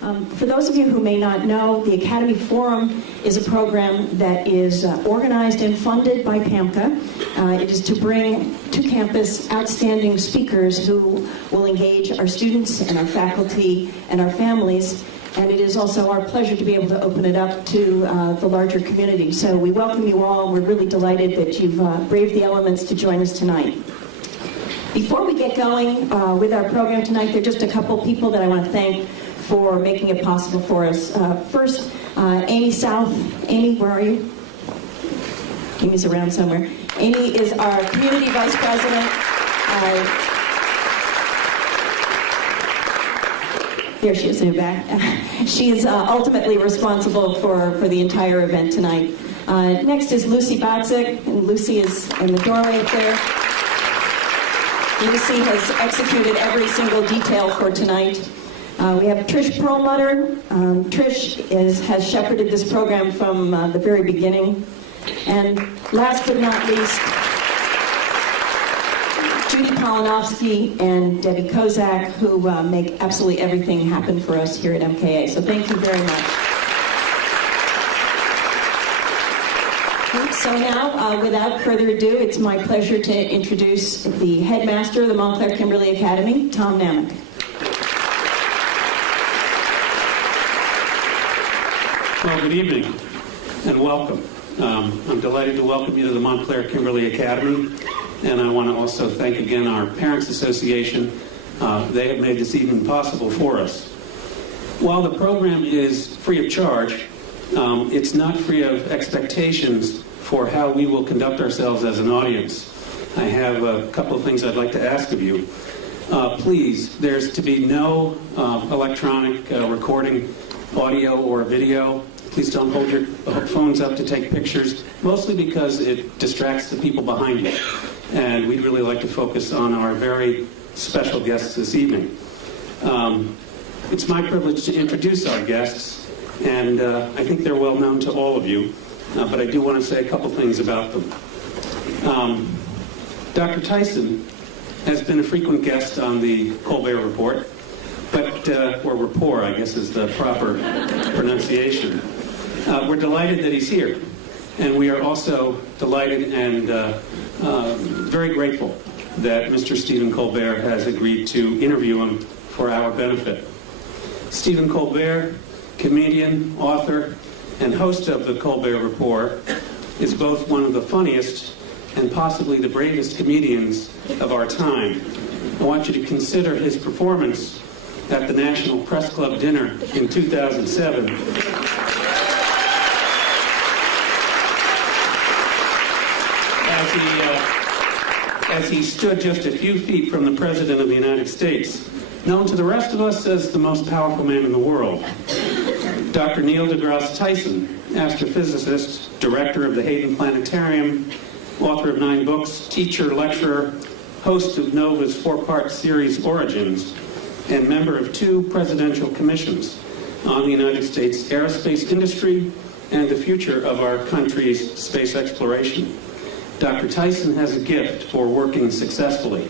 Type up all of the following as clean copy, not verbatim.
For those of you who may not know, the Academy Forum is a program that is organized and funded by PAMCA. It is to bring to campus outstanding speakers who will engage our students and our faculty and our families. And it is also our pleasure to be able to open it up to the larger community. So we welcome you all. We're really delighted that you've braved the elements to join us tonight. Before we get going with our program tonight, there are just a couple people that I want to thank for making it possible for us. First, Amy South. Amy, where are you? Amy's around somewhere. Amy is our community vice president. There she is in the back. She is ultimately responsible for the entire event tonight. Next is Lucy Botzik, and Lucy is in the doorway up there. Lucy has executed every single detail for tonight. We have Trish Perlmutter. Trish has shepherded this program from the very beginning. And last but not least, Judy Polinovsky and Debbie Kozak, who make absolutely everything happen for us here at MKA. So thank you very much. So now, without further ado, it's my pleasure to introduce the headmaster of the Montclair Kimberly Academy, Tom Namick. Well, good evening and welcome. I'm delighted to welcome you to the Montclair Kimberly Academy, and I want to also thank again our Parents Association. They have made this evening possible for us. While the program is free of charge, it's not free of expectations for how we will conduct ourselves as an audience. I have a couple of things I'd like to ask of you. Please, there's to be no electronic recording, audio or video. Please don't hold your phones up to take pictures, mostly because it distracts the people behind you. And we'd really like to focus on our very special guests this evening. It's my privilege to introduce our guests, and I think they're well known to all of you, but I do want to say a couple things about them. Dr. Tyson has been a frequent guest on the Colbert Report, or rapport, I guess is the proper pronunciation. We're delighted that he's here, and we are also delighted and very grateful that Mr. Stephen Colbert has agreed to interview him for our benefit. Stephen Colbert, comedian, author, and host of the Colbert Report, is both one of the funniest and possibly the bravest comedians of our time. I want you to consider his performance at the National Press Club dinner in 2007. As he stood just a few feet from the President of the United States, known to the rest of us as the most powerful man in the world. Dr. Neil deGrasse Tyson, astrophysicist, director of the Hayden Planetarium, author of 9 books, teacher, lecturer, host of NOVA's 4-part series Origins, and member of 2 presidential commissions on the United States aerospace industry and the future of our country's space exploration. Dr. Tyson has a gift for working successfully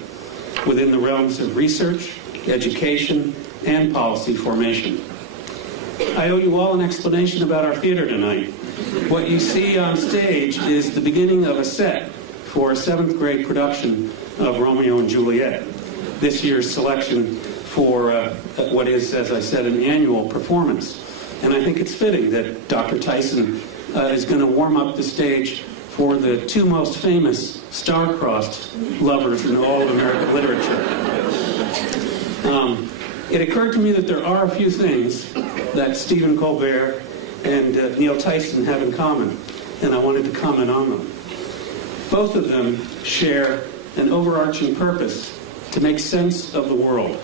within the realms of research, education, and policy formation. I owe you all an explanation about our theater tonight. What you see on stage is the beginning of a set for a 7th grade production of Romeo and Juliet. This year's selection for what is, as I said, an annual performance. And I think it's fitting that Dr. Tyson is going to warm up the stage for the 2 most famous star-crossed lovers in all of American literature. It occurred to me that there are a few things that Stephen Colbert and Neil Tyson have in common, and I wanted to comment on them. Both of them share an overarching purpose to make sense of the world.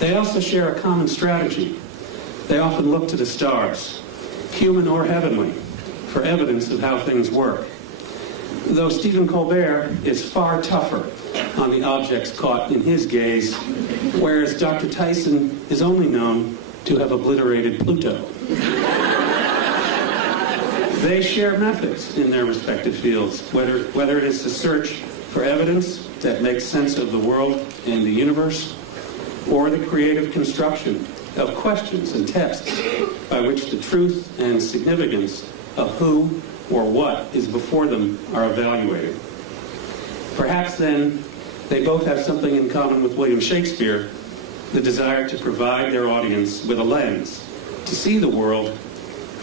They also share a common strategy. They often look to the stars, human or heavenly, for evidence of how things work. Though Stephen Colbert is far tougher on the objects caught in his gaze, whereas Dr. Tyson is only known to have obliterated Pluto. They share methods in their respective fields, whether it is the search for evidence that makes sense of the world and the universe, or the creative construction of questions and tests by which the truth and significance of who or what is before them are evaluated. Perhaps then they both have something in common with William Shakespeare, the desire to provide their audience with a lens to see the world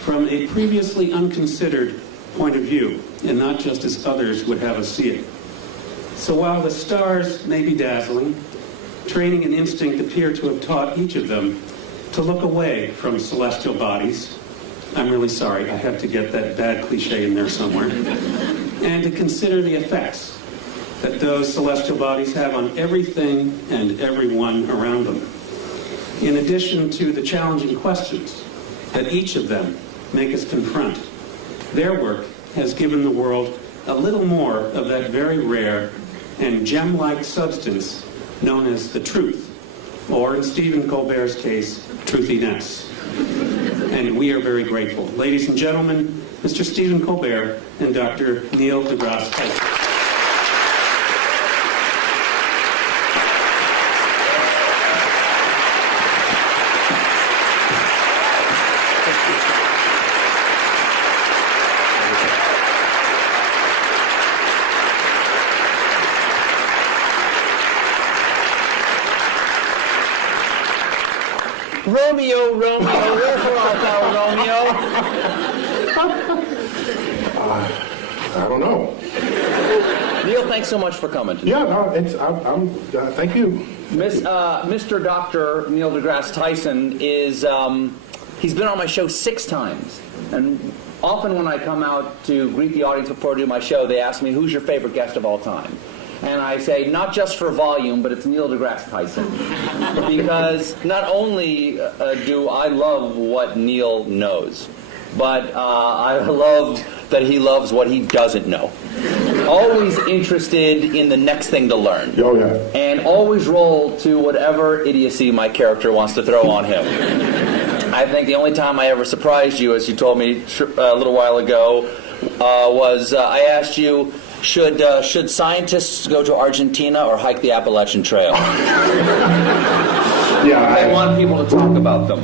from a previously unconsidered point of view, and not just as others would have us see it. So while the stars may be dazzling, training and instinct appear to have taught each of them to look away from celestial bodies. I'm really sorry, I have to get that bad cliche in there somewhere. And to consider the effects that those celestial bodies have on everything and everyone around them. In addition to the challenging questions that each of them make us confront, their work has given the world a little more of that very rare and gem-like substance known as the truth, or in Stephen Colbert's case, truthiness. And we are very grateful. Ladies and gentlemen, Mr. Stephen Colbert and Dr. Neil deGrasse Tyson. Romeo, wherefore art thou, Romeo? I don't know. Neil, thanks so much for coming tonight. Yeah, no, thank you. Mr. Dr. Neil deGrasse Tyson is, he's been on my show 6 times. And often when I come out to greet the audience before I do my show, they ask me, who's your favorite guest of all time? And I say, not just for volume, but it's Neil deGrasse Tyson. Because not only do I love what Neil knows, but I love that he loves what he doesn't know. Always interested in the next thing to learn. Oh, yeah. And always roll to whatever idiocy my character wants to throw on him. I think the only time I ever surprised you, as you told me a little while ago, was I asked you, should scientists go to Argentina or hike the Appalachian Trail? Yeah, I want people to talk about them.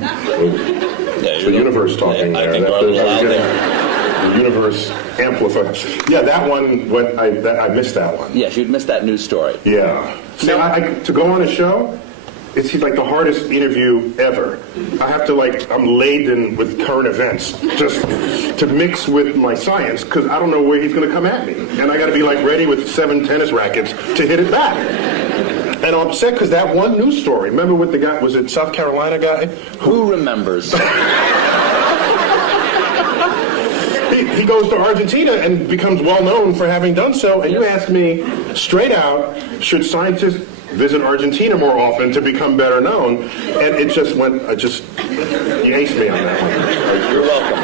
It's the universe talking I there. think we're a little out there. The universe amplifies. Yeah, that one. I missed that one. Yes, you'd missed that news story. Yeah. See, to go on a show, it's like the hardest interview ever. I have to I'm laden with current events just to mix with my science because I don't know where he's going to come at me, and I got to be ready with 7 tennis rackets to hit it back. And I'm upset because that one news story. Remember with the guy? Was it South Carolina guy? Who remembers? He goes to Argentina and becomes well known for having done so. And you ask me straight out, should scientists visit Argentina more often to become better known? And it just went, you aced me on that one. You're welcome.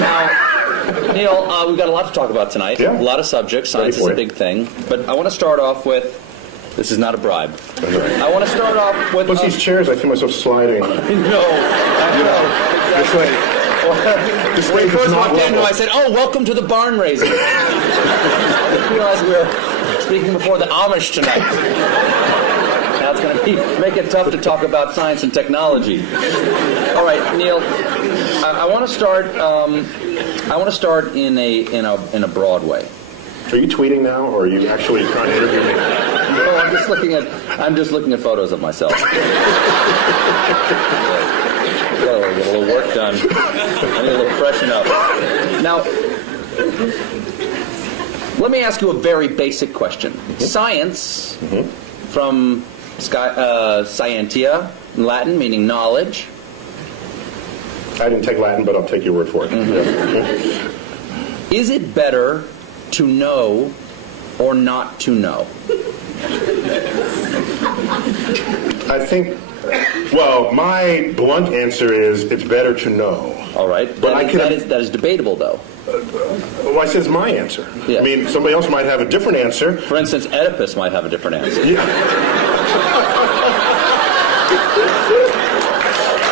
Now, Neil, we've got a lot to talk about tonight. Yeah. A lot of subjects. Science is a big thing. But I want to start off with, this is not a bribe. I want to start off with... What's these chairs? I feel myself sliding. No. Exactly. When we first walked in, I said, oh, welcome to the barn raising. I realized we were speaking before the Amish tonight. Now it's going to make it tough to talk about science and technology. All right, Neil, I want to start. I want to start in a broad way. Are you tweeting now, or are you actually trying to interview me? No, I'm just looking at photos of myself. Get a little work done. I need a little freshen up. Now, let me ask you a very basic question. Science, from scientia, in Latin, meaning knowledge. I didn't take Latin, but I'll take your word for it. Is it better to know or not to know? I think, my blunt answer is it's better to know. All right. But that is debatable, though. I said it's my answer. Yeah. I mean, somebody else might have a different answer. For instance, Oedipus might have a different answer. Yeah.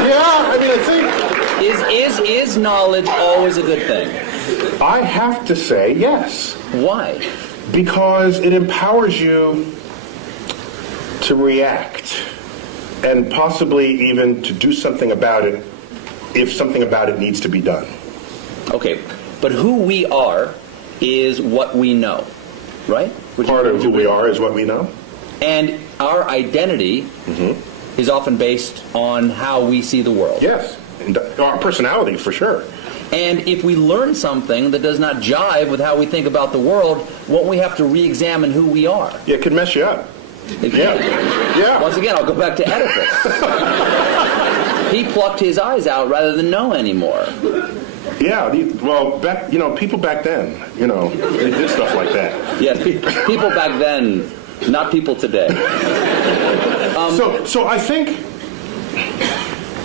Yeah, I mean, I think... Is knowledge always a good thing? I have to say yes. Why? Because it empowers you to react and possibly even to do something about it if something about it needs to be done. Okay, but who we are is what we know, right? Part of who we are is what we know. And our identity is often based on how we see the world. Yes, and our personality for sure. And if we learn something that does not jive with how we think about the world, won't we have to re-examine who we are? Yeah, it could mess you up. Yeah. Once again, I'll go back to Oedipus. He plucked his eyes out rather than know anymore. Yeah, well, people back then, they did stuff like that. Yes, people back then, not people today. So I think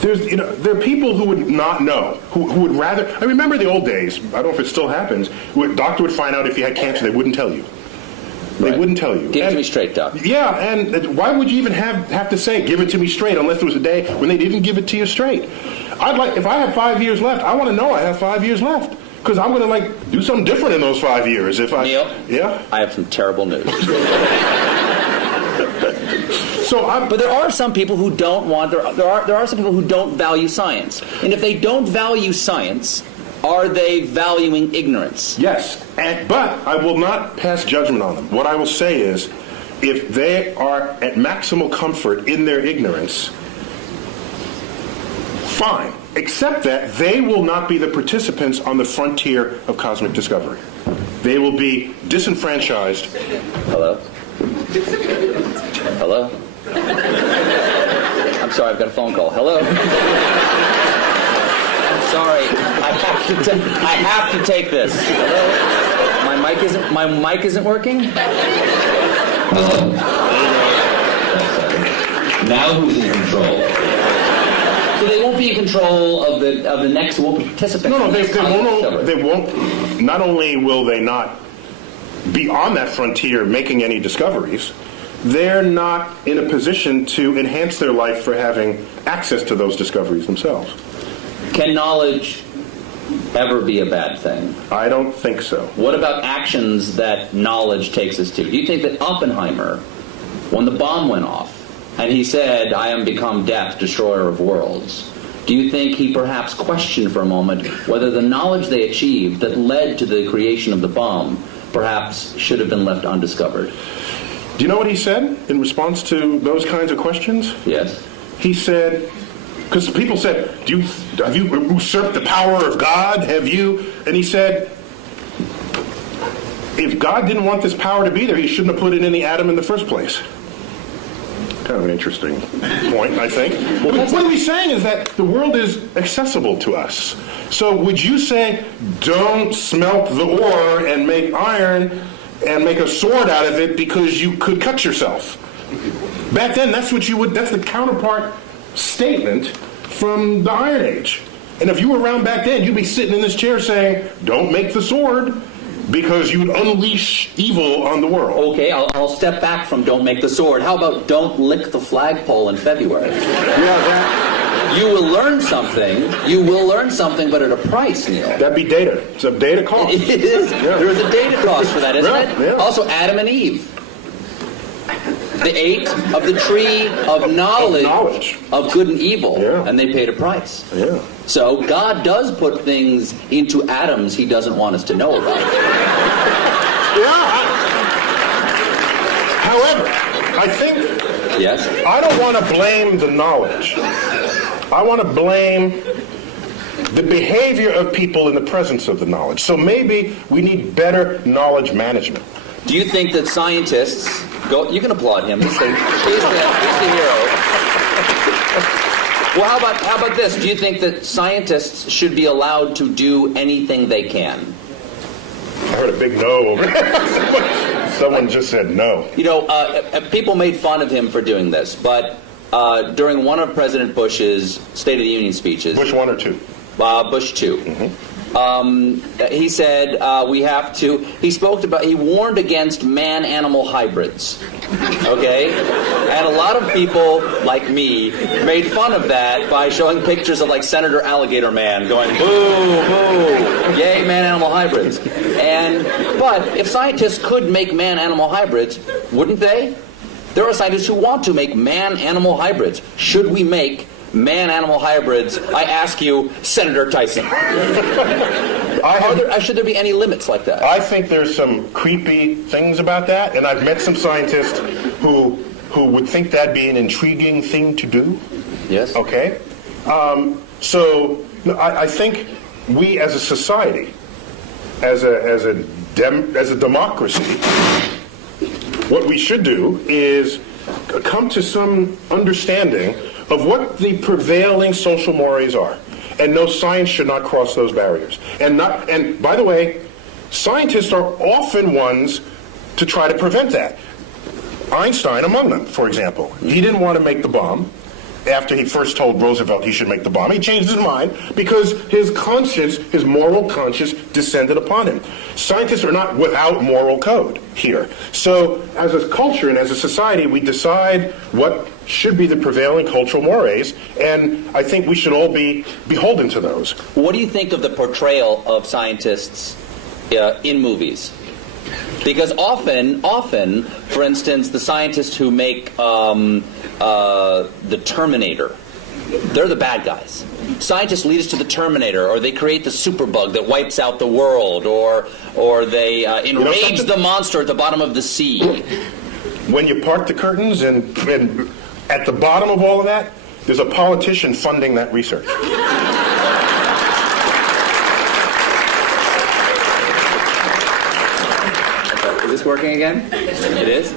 there are people who would not know, who would rather. I remember the old days. I don't know if it still happens. A doctor would find out if you had cancer, they wouldn't tell you. They wouldn't tell you. Give it to me straight, Doc. Yeah, and why would you even have to say, give it to me straight, unless there was a day when they didn't give it to you straight? If I have 5 years left, I want to know I have 5 years left. Because I'm going to, do something different in those 5 years. Neil? Yeah? I have some terrible news. But there are some people who don't want, there are some people who don't value science. And if they don't value science, are they valuing ignorance? Yes, but I will not pass judgment on them. What I will say is, if they are at maximal comfort in their ignorance, fine. Except that they will not be the participants on the frontier of cosmic discovery. They will be disenfranchised. Hello? Hello? I'm sorry, I've got a phone call. Hello? Sorry, I have to take this. Hello? My mic isn't working? Hello. Now who's in control? So they won't be in control of the next participant. No, they won't. Not only will they not be on that frontier making any discoveries, they're not in a position to enhance their life for having access to those discoveries themselves. Can knowledge ever be a bad thing? I don't think so. What about actions that knowledge takes us to? Do you think that Oppenheimer, when the bomb went off, and he said, "I am become death, destroyer of worlds," do you think he perhaps questioned for a moment whether the knowledge they achieved that led to the creation of the bomb perhaps should have been left undiscovered? Do you know what he said in response to those kinds of questions? Yes. He said, because people said, have you usurped the power of God? Have you? And he said, if God didn't want this power to be there, he shouldn't have put it in the atom in the first place. Kind of an interesting point, I think. Well, what he's saying is that the world is accessible to us. So would you say, don't smelt the ore and make iron and make a sword out of it because you could cut yourself? Back then, that's the counterpart statement from the Iron Age. And if you were around back then, you'd be sitting in this chair saying, don't make the sword, because you'd unleash evil on the world. Okay, I'll step back from don't make the sword. How about don't lick the flagpole in February? You will learn something. You will learn something, but at a price, Neil. That'd be data. It's a data cost. It is. Yeah. There is a data cost for that, isn't it? Yeah. Also, Adam and Eve. They ate of the tree of knowledge of good and evil, and they paid a price. Yeah. So God does put things into atoms he doesn't want us to know about. Yeah. However, I think I don't want to blame the knowledge. I want to blame the behavior of people in the presence of the knowledge. So maybe we need better knowledge management. Do you think that scientists you can applaud him. He's the hero. Well, how about this? Do you think that scientists should be allowed to do anything they can? I heard a big no over there. Someone just said no. People made fun of him for doing this, but during one of President Bush's State of the Union speeches... Bush 1 or 2? Bush 2. Mm-hmm. He said he warned against man-animal hybrids. Okay? And a lot of people, like me, made fun of that by showing pictures of, like, Senator Alligator Man going, boo, boo, yay, man-animal hybrids. But if scientists could make man-animal hybrids, wouldn't they? There are scientists who want to make man-animal hybrids. Should we make man-animal hybrids? I ask you, Senator Tyson. Should there be any limits like that? I think there's some creepy things about that, and I've met some scientists who would think that'd be an intriguing thing to do. Yes. Okay? I think we as a society, as a democracy, what we should do is come to some understanding of what the prevailing social mores are. And no, science should not cross those barriers. And by the way, scientists are often ones to try to prevent that. Einstein among them, for example. He didn't want to make the bomb after he first told Roosevelt he should make the bomb. He changed his mind because his conscience, his moral conscience, descended upon him. Scientists are not without moral code here. So as a culture and as a society, we decide what should be the prevailing cultural mores, and I think we should all be beholden to those. What do you think of the portrayal of scientists in movies? Because often, for instance, the scientists who make the Terminator, they're the bad guys. Scientists lead us to the Terminator, or they create the superbug that wipes out the world, or they enrage the monster at the bottom of the sea. When you part the curtains and at the bottom of all of that, there's a politician funding that research. Is this working again? It is?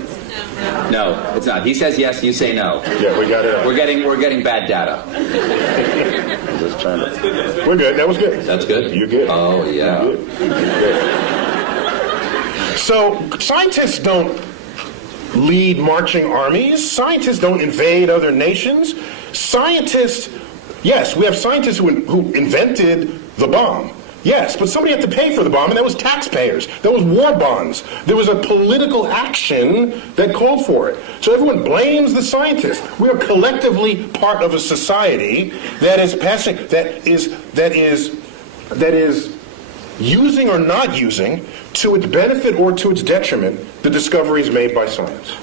No, it's not. He says yes, you say no. Yeah, we got it. We're getting bad data. Just trying to... We're good. That was good. That's good? You're good. Oh, yeah. You're good. So scientists don't lead marching armies. Scientists don't invade other nations. Scientists, yes, we have scientists who invented the bomb. Yes, but somebody had to pay for the bomb, and that was taxpayers. That was war bonds. There was a political action that called for it. So everyone blames the scientists. We are collectively part of a society that is using or not using, to its benefit or to its detriment, the discoveries made by science.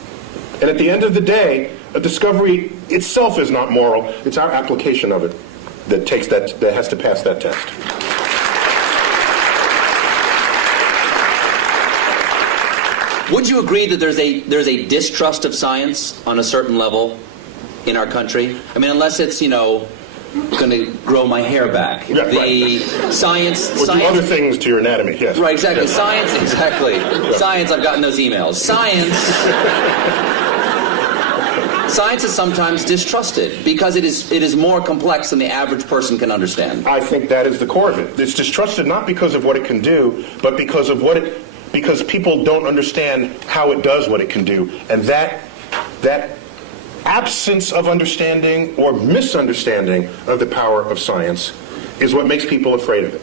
And at the end of the day, a discovery itself is not moral. It's our application of it that has to pass that test. Would you agree that there's a distrust of science on a certain level in our country? I mean, unless it's, going to grow my hair back. Yeah, the right. Science... Or do other things to your anatomy, yes. Right, exactly. Yes. Science, exactly. Science, I've gotten those emails. Science is sometimes distrusted because it is more complex than the average person can understand. I think that is the core of it. It's distrusted not because of what it can do, but because of because people don't understand how it does what it can do. And that absence of understanding or misunderstanding of the power of science is what makes people afraid of it.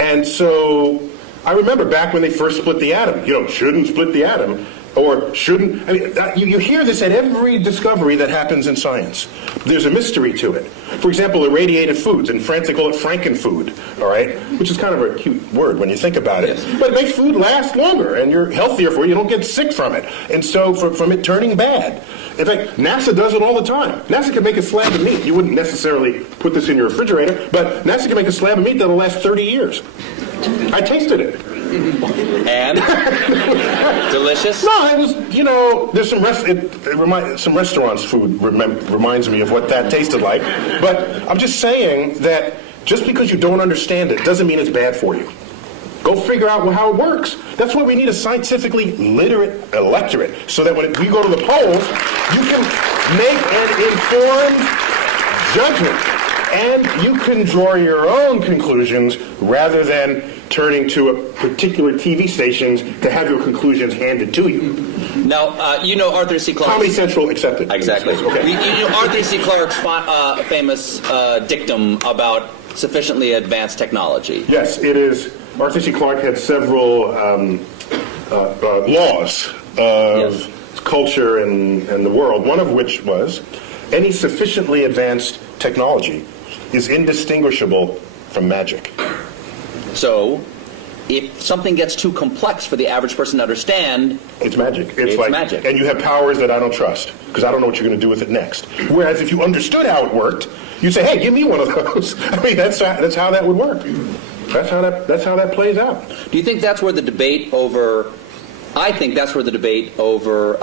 And so I remember back when they first split the atom, shouldn't split the atom, or shouldn't. I mean, you hear this at every discovery that happens in science. There's a mystery to it. For example, irradiated foods. In France, they call it frankenfood, all right? Which is kind of a cute word when you think about it. Yes. But it makes food last longer, and you're healthier for it. You don't get sick from it. And so from it turning bad. In fact, NASA does it all the time. NASA can make a slab of meat. You wouldn't necessarily put this in your refrigerator, but NASA can make a slab of meat that'll last 30 years. I tasted it. And? Delicious? No, it was, there's some restaurants' food reminds me of what that tasted like. But I'm just saying that just because you don't understand it doesn't mean it's bad for you. Go figure out how it works. That's why we need a scientifically literate electorate, so that when we go to the polls, you can make an informed judgment. And you can draw your own conclusions rather than turning to a particular TV stations to have your conclusions handed to you. Now, Arthur C. Clarke. Comedy Central accepted. Exactly. Okay. Arthur C. Clarke's famous dictum about sufficiently advanced technology. Yes, it is. Arthur C. Clarke had several laws of culture and the world, one of which was any sufficiently advanced technology is indistinguishable from magic. So, if something gets too complex for the average person to understand, It's magic. It's like magic. And you have powers that I don't trust because I don't know what you're going to do with it next. Whereas if you understood how it worked, you'd say, "Hey, give me one of those." I mean, that's how that would work. That's how that plays out. do you think that's where the debate over? I think that's where the debate over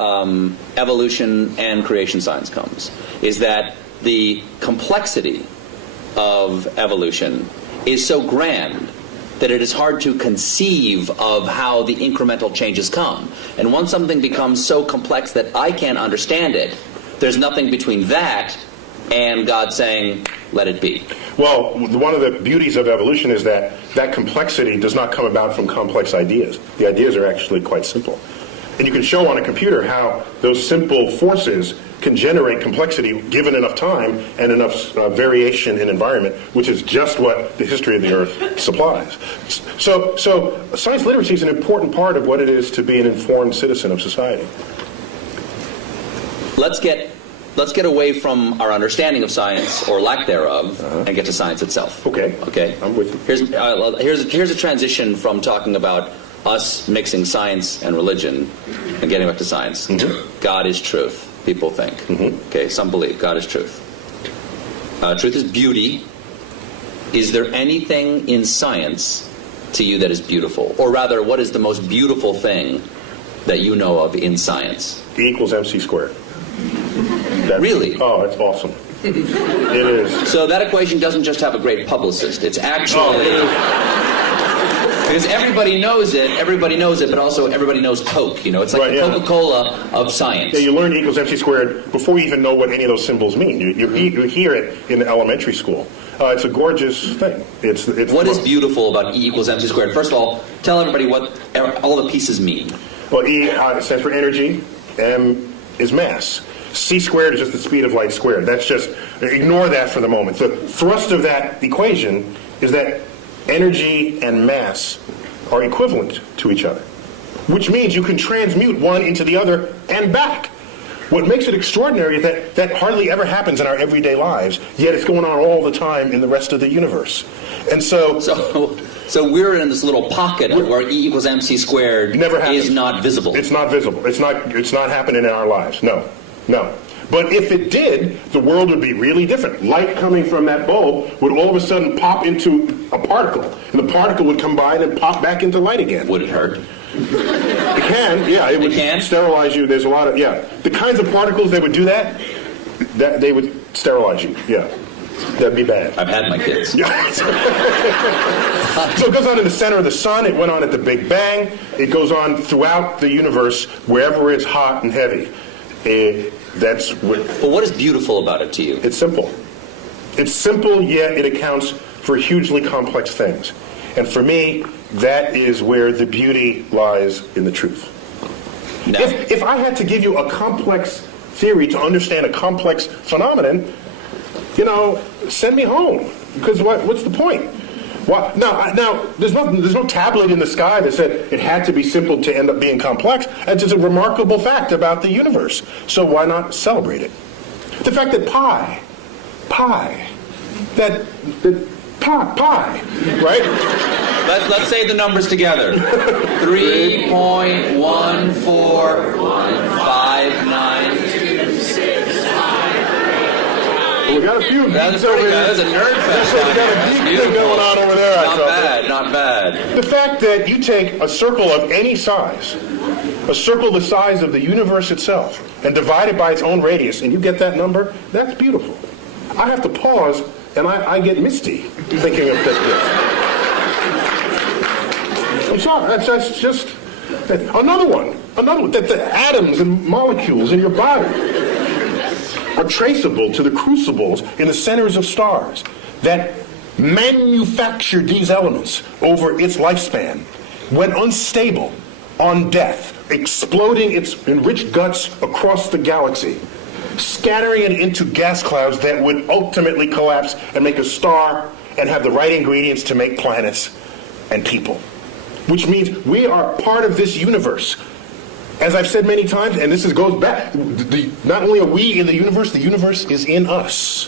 evolution and creation science comes. Is that the complexity of evolution is so grand that it is hard to conceive of how the incremental changes come. And once something becomes so complex that I can't understand it, there's nothing between that and God saying, let it be. Well, one of the beauties of evolution is that complexity does not come about from complex ideas. The ideas are actually quite simple. And you can show on a computer how those simple forces can generate complexity given enough time and enough variation in environment, which is just what the history of the Earth supplies. So science literacy is an important part of what it is to be an informed citizen of society. Let's get away from our understanding of science, or lack thereof, and get to science itself. Okay. Okay. I'm with you. Here's a transition from talking about us mixing science and religion and getting back to science. Mm-hmm. God is truth, people think. Mm-hmm. Okay, some believe God is truth. Truth is beauty. Is there anything in science to you that is beautiful? Or rather, what is the most beautiful thing that you know of in science? E equals MC squared. Really? Oh, it's awesome. It is. So that equation doesn't just have a great publicist. It's actually... Because everybody knows it, but also everybody knows Coke. You know, it's like Right, the yeah. Coca-Cola of science. Yeah, you learn E equals MC squared before you even know what any of those symbols mean. You hear it in elementary school. It's a gorgeous thing. It's What is beautiful about E equals MC squared? First of all, tell everybody what all the pieces mean. Well, E stands for energy. M is mass. C squared is just the speed of light squared. That's just, ignore that for the moment. The thrust of that equation is that energy and mass are equivalent to each other, which means you can transmute one into the other and back. What makes it extraordinary is that hardly ever happens in our everyday lives, yet it's going on all the time in the rest of the universe. And so we're in this little pocket where E equals MC squared never happens. is not visible. It's not visible. It's not happening in our lives. No. But if it did, the world would be really different. Light coming from that bulb would all of a sudden pop into a particle, and the particle would combine and pop back into light again. Would it hurt? It can, yeah. It would sterilize you. There's a lot of, yeah. The kinds of particles that would do that they would sterilize you, yeah. That'd be bad. I've had my kids. Yeah. So it goes on in the center of the sun. It went on at the Big Bang. It goes on throughout the universe, wherever it's hot and heavy. That's what. But what is beautiful about it to you? It's simple. It's simple, yet it accounts for hugely complex things. And for me, that is where the beauty lies in the truth. No. If I had to give you a complex theory to understand a complex phenomenon, send me home. Because what's the point? Now, there's no tablet in the sky that said it had to be simple to end up being complex. It's just a remarkable fact about the universe. So why not celebrate it? The fact that pi, right? Let's say the numbers together. 3.1415926. We got a few. That's pretty good. There's a nerd fest. We got a geek thing going on over there. Not bad. The fact that you take a circle of any size, a circle the size of the universe itself, and divide it by its own radius, and you get that number, that's beautiful. I have to pause, and I get misty thinking of this. I'm sorry, that's just another one, that the atoms and molecules in your body are traceable to the crucibles in the centers of stars that manufactured these elements over its lifespan, when unstable, on death, exploding its enriched guts across the galaxy, scattering it into gas clouds that would ultimately collapse and make a star and have the right ingredients to make planets and people. Which means we are part of this universe. As I've said many times, and goes back, not only are we in the universe is in us.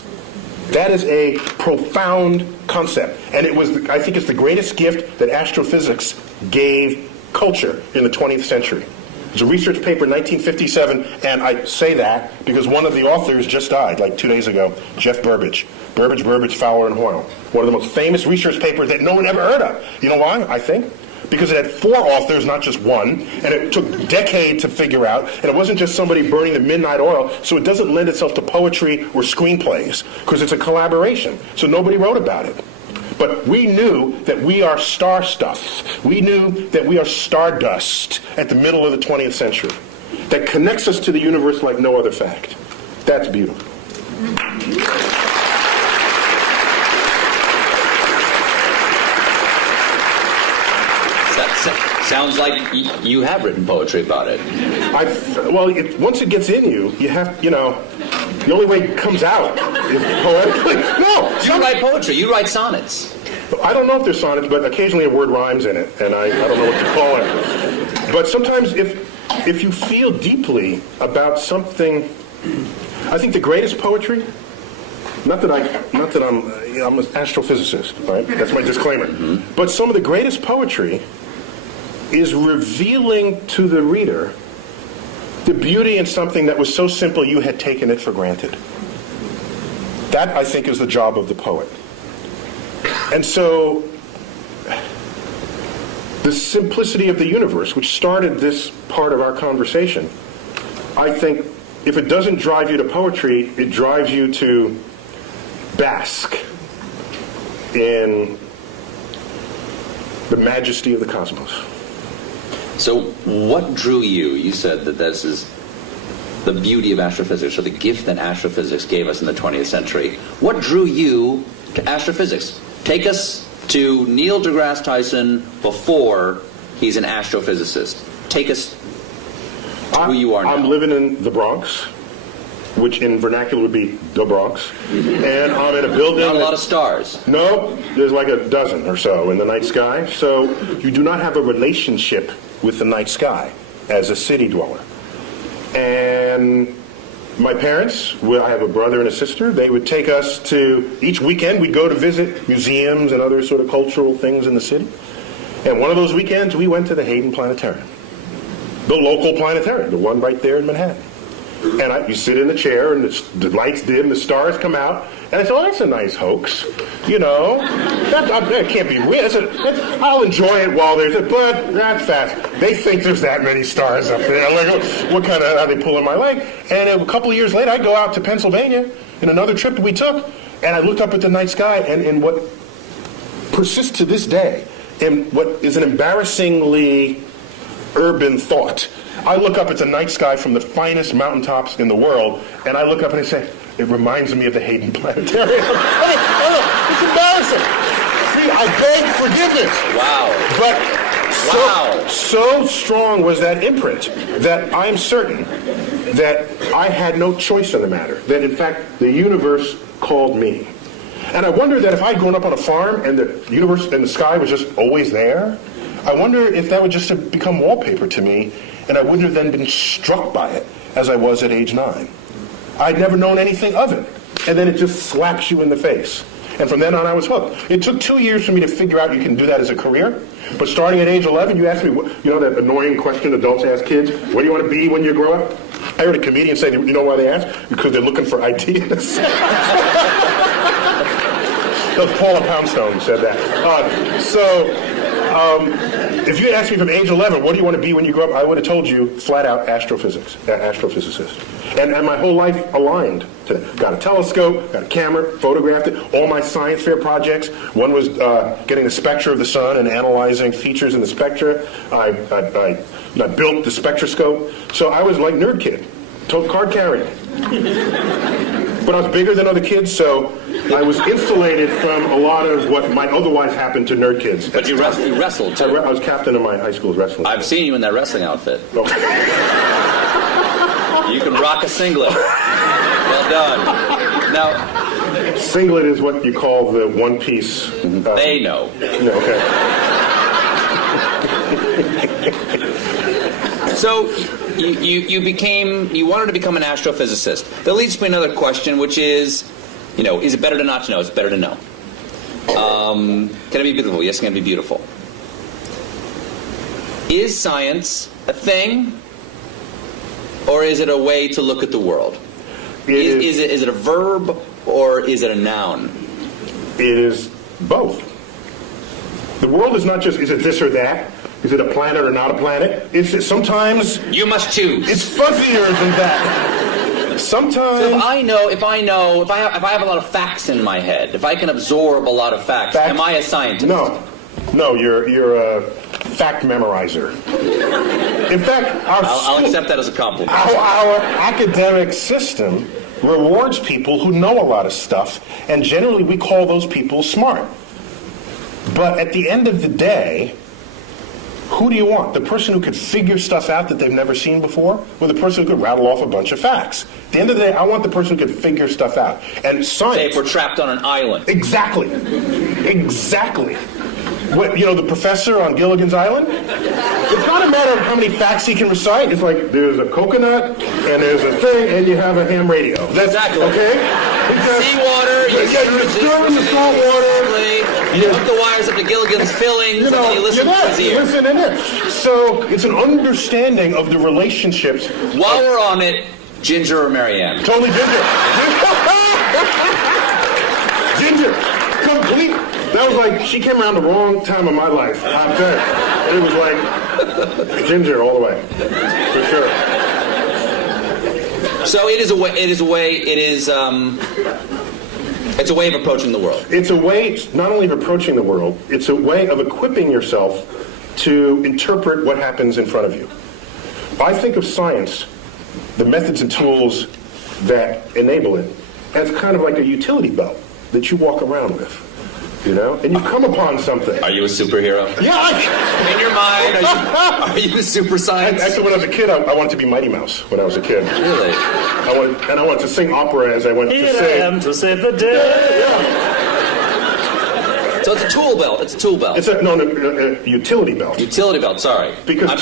That is a profound concept. And it was, I think it's the greatest gift that astrophysics gave culture in the 20th century. There's a research paper in 1957, and I say that because one of the authors just died, like 2 days ago, Jeff Burbidge. Burbidge, Fowler, and Hoyle. One of the most famous research papers that no one ever heard of. You know why, I think? Because it had 4 authors, not just one, and it took a decade to figure out, and it wasn't just somebody burning the midnight oil, so it doesn't lend itself to poetry or screenplays, because it's a collaboration, so nobody wrote about it. But we knew that we are star stuff. We knew that we are stardust at the middle of the 20th century. That connects us to the universe like no other fact. That's beautiful. Sounds like you have written poetry about it. Once it gets in you, you have, the only way it comes out is poetically. No! You write poetry. You write sonnets. I don't know if there's sonnets, but occasionally a word rhymes in it, and I don't know what to call it. But sometimes if you feel deeply about something, I think the greatest poetry, not that I'm an astrophysicist, right? That's my disclaimer. Mm-hmm. But some of the greatest poetry is revealing to the reader the beauty in something that was so simple you had taken it for granted. That, I think, is the job of the poet. And so, the simplicity of the universe, which started this part of our conversation, I think if it doesn't drive you to poetry, it drives you to bask in the majesty of the cosmos. So what drew you? You said that this is the beauty of astrophysics, or the gift that astrophysics gave us in the 20th century. What drew you to astrophysics? Take us to Neil deGrasse Tyson before he's an astrophysicist. Take us to who you are now. I'm living in the Bronx, which in vernacular would be the Bronx. And I'm in a building. Not a lot of stars. No, there's like a dozen or so in the night sky. So you do not have a relationship with the night sky as a city dweller. And my parents, I have a brother and a sister, they would take us to, each weekend we'd go to visit museums and other sort of cultural things in the city. And one of those weekends we went to the Hayden Planetarium. The local planetarium, the one right there in Manhattan. And you sit in the chair, and the lights dim, and the stars come out, and I said, "Oh, that's a nice hoax, that can't be real. I'll enjoy it while there's it, but that's fast. They think there's that many stars up there. Like, what kind of? Are they pulling my leg?" And a couple of years later, I go out to Pennsylvania in another trip that we took, and I looked up at the night sky, and in what persists to this day, in what is an embarrassingly urban thought. I look up at the night sky from the finest mountaintops in the world, and I look up and I say, it reminds me of the Hayden Planetarium. It's embarrassing. See, I beg forgiveness. Wow. But so strong was that imprint that I'm certain that I had no choice in the matter. That, in fact, the universe called me. And I wonder that if I'd grown up on a farm and the universe and the sky was just always there, I wonder if that would just have become wallpaper to me, and I wouldn't have then been struck by it as I was at age 9. I'd never known anything of it. And then it just slaps you in the face. And from then on, I was hooked. It took 2 years for me to figure out you can do that as a career. But starting at age 11, you asked me, that annoying question adults ask kids, what do you want to be when you grow up? I heard a comedian say, you know why they ask? Because they're looking for ideas. That was Paula Poundstone who said that. If you had asked me from age 11, what do you want to be when you grow up, I would have told you flat out astrophysicist. And my whole life aligned to that. Got a telescope, got a camera, photographed it. All my science fair projects. One was getting the spectra of the sun and analyzing features in the spectra. I built the spectroscope. So I was like nerd kid, card carrying. But I was bigger than other kids, so I was insulated from a lot of what might otherwise happen to nerd kids. But you wrestled, too. I was captain of my high school's wrestling. I've seen you in that wrestling outfit. You can rock a singlet. Well done. Now, singlet is what you call the one-piece... they know. No, okay. So... You wanted to become an astrophysicist. That leads to another question, which is, is it better to not to know? It's better to know. Can it be beautiful? Yes, it can be beautiful. Is science a thing, or is it a way to look at the world? Is it a verb, or is it a noun? It is both. The world is not just, is it this or that? Is it a planet or not a planet? It's sometimes... You must choose. It's fuzzier than that. Sometimes... So if I have a lot of facts in my head, if I can absorb a lot of facts, am I a scientist? No, you're a fact memorizer. In fact, I'll accept that as a compliment. Our academic system rewards people who know a lot of stuff, and generally we call those people smart. But at the end of the day, who do you want? The person who could figure stuff out that they've never seen before, or the person who could rattle off a bunch of facts? At the end of the day, I want the person who could figure stuff out. And science... Say if we're trapped on an island. Exactly. What, the professor on Gilligan's Island? It's not a matter of how many facts he can recite. It's like, there's a coconut, and there's a thing, and you have a ham radio. That's exactly. Okay? Seawater, you stir in the salt water. You hook the wires up to Gilligan's fillings, and then you listen to his ear. Listen in it. So it's an understanding of the relationships. While we're on it, Ginger or Marianne? Totally Ginger. Ginger. Complete. That was like, she came around the wrong time of my life. I'm dead. It was like Ginger all the way. For sure. So it's a way of approaching the world. It's a way not only of approaching the world, it's a way of equipping yourself to interpret what happens in front of you. I think of science, the methods and tools that enable it, as kind of like a utility belt that you walk around with. And you come upon something. Are you a superhero? Yeah. In your mind, are you a super science? Actually, when I was a kid, I wanted to be Mighty Mouse when I was a kid. Really? I wanted to sing opera as I went to sing. Here I am to save the day. Yeah. So it's a tool belt. It's a tool belt. It's a utility belt. Utility belt, sorry. Because I'm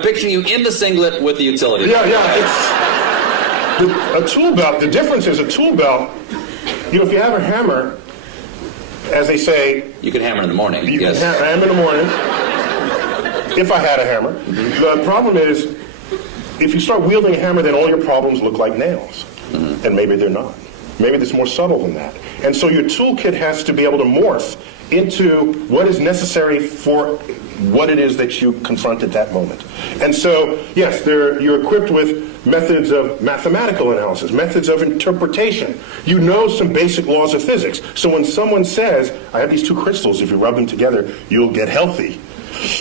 picturing you in the singlet with the utility belt. Yeah. It's a tool belt. The difference is a tool belt, if you have a hammer, as they say... You can hammer in the morning. You can hammer in the morning. If I had a hammer. Mm-hmm. The problem is, if you start wielding a hammer, then all your problems look like nails. Mm-hmm. And maybe they're not. Maybe it's more subtle than that. And so your toolkit has to be able to morph into what is necessary for what it is that you confront at that moment. And so, yes, you're equipped with methods of mathematical analysis, methods of interpretation. You know some basic laws of physics. So when someone says, I have these two crystals, if you rub them together, you'll get healthy.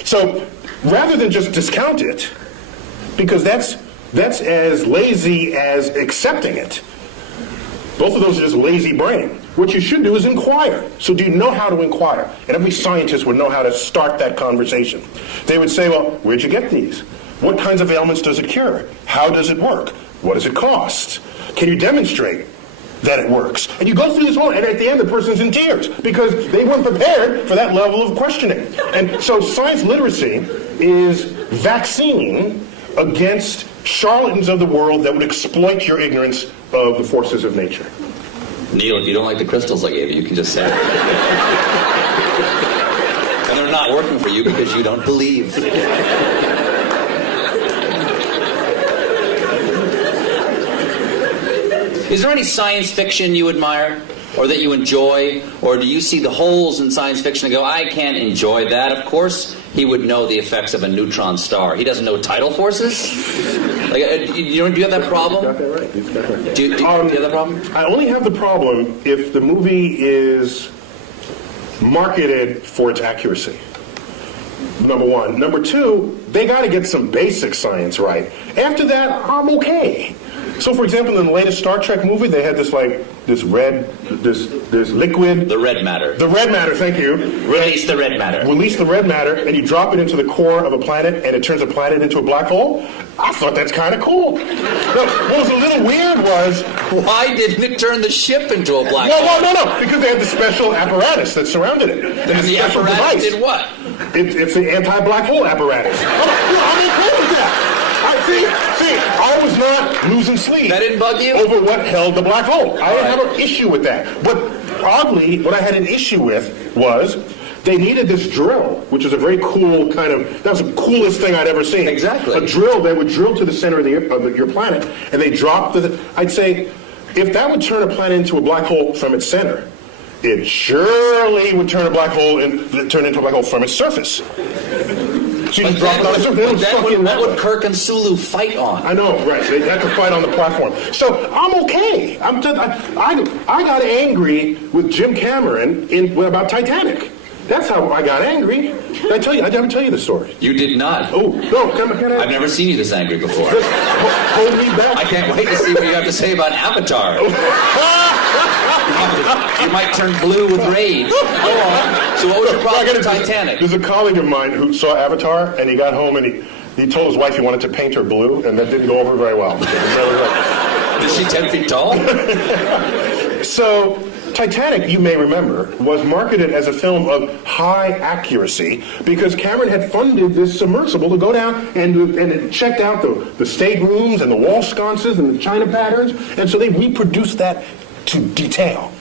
So rather than just discount it, because that's as lazy as accepting it, both of those are just lazy brain. What you should do is inquire. So do you know how to inquire? And every scientist would know how to start that conversation. They would say, well, where'd you get these? What kinds of ailments does it cure? How does it work? What does it cost? Can you demonstrate that it works? And you go through this whole, and at the end the person's in tears because they weren't prepared for that level of questioning. And so science literacy is vaccine against charlatans of the world that would exploit your ignorance of the forces of nature. Neil, if you don't like the crystals I gave you, you can just say it. And they're not working for you because you don't believe. Is there any science fiction you admire or that you enjoy? Or do you see the holes in science fiction and go, I can't enjoy that? Of course he would know the effects of a neutron star. He doesn't know tidal forces? Do you have that problem? You've got that right. You've got that right. Do you have that problem? I only have the problem if the movie is marketed for its accuracy. Number one. Number two, they got to get some basic science right. After that, I'm okay. So, for example, in the latest Star Trek movie, they had this liquid. The red matter. The red matter, thank you. Release the red matter. Release the red matter, and you drop it into the core of a planet, and it turns a planet into a black hole. I thought that's kind of cool. What was a little weird was... Why didn't it turn the ship into a black hole? No, because they had the special apparatus that surrounded it. And the apparatus did what? It's the anti-black hole apparatus. I'm okay with that. I was not losing sleep. That didn't bug you? Over what held the black hole. I didn't have an issue with that. But oddly, what I had an issue with was they needed this drill, which is a very cool kind of, that was the coolest thing I'd ever seen. Exactly. A drill, they would drill to the center of your planet, and they drop I'd say, if that would turn a planet into a black hole from its center, it surely would turn into a black hole from its surface. So you just drop it on the surface. That would Kirk and Sulu fight on. I know, right? They had to fight on the platform. So I'm okay. I got angry with Jim Cameron about Titanic. That's how I got angry. Did I tell you? I didn't tell you the story. You did not. Oh, no, can I? I've never seen you this angry before. Just hold me back. I can't wait to see what you have to say about Avatar. You might turn blue with rage. Go on. So what was your problem with Titanic? There's a colleague of mine who saw Avatar, and he got home and he told his wife he wanted to paint her blue, and that didn't go over very well. Is she 10 feet tall? So, Titanic, you may remember, was marketed as a film of high accuracy because Cameron had funded this submersible to go down and it checked out the staterooms and the wall sconces and the china patterns, and so they reproduced that to detail.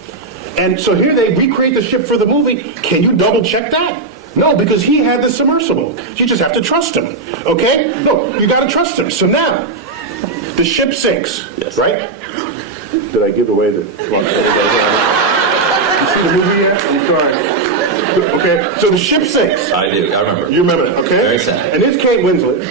And so here they recreate the ship for the movie. Can you double check that? No, because he had the submersible. You just have to trust him, okay? No, you got to trust him. So now, the ship sinks, right? Did I give away the... You see the movie yet? I'm sorry. Okay, so the ship sinks. I do. I remember. You remember that, okay? Very sad. And it's Kate Winslet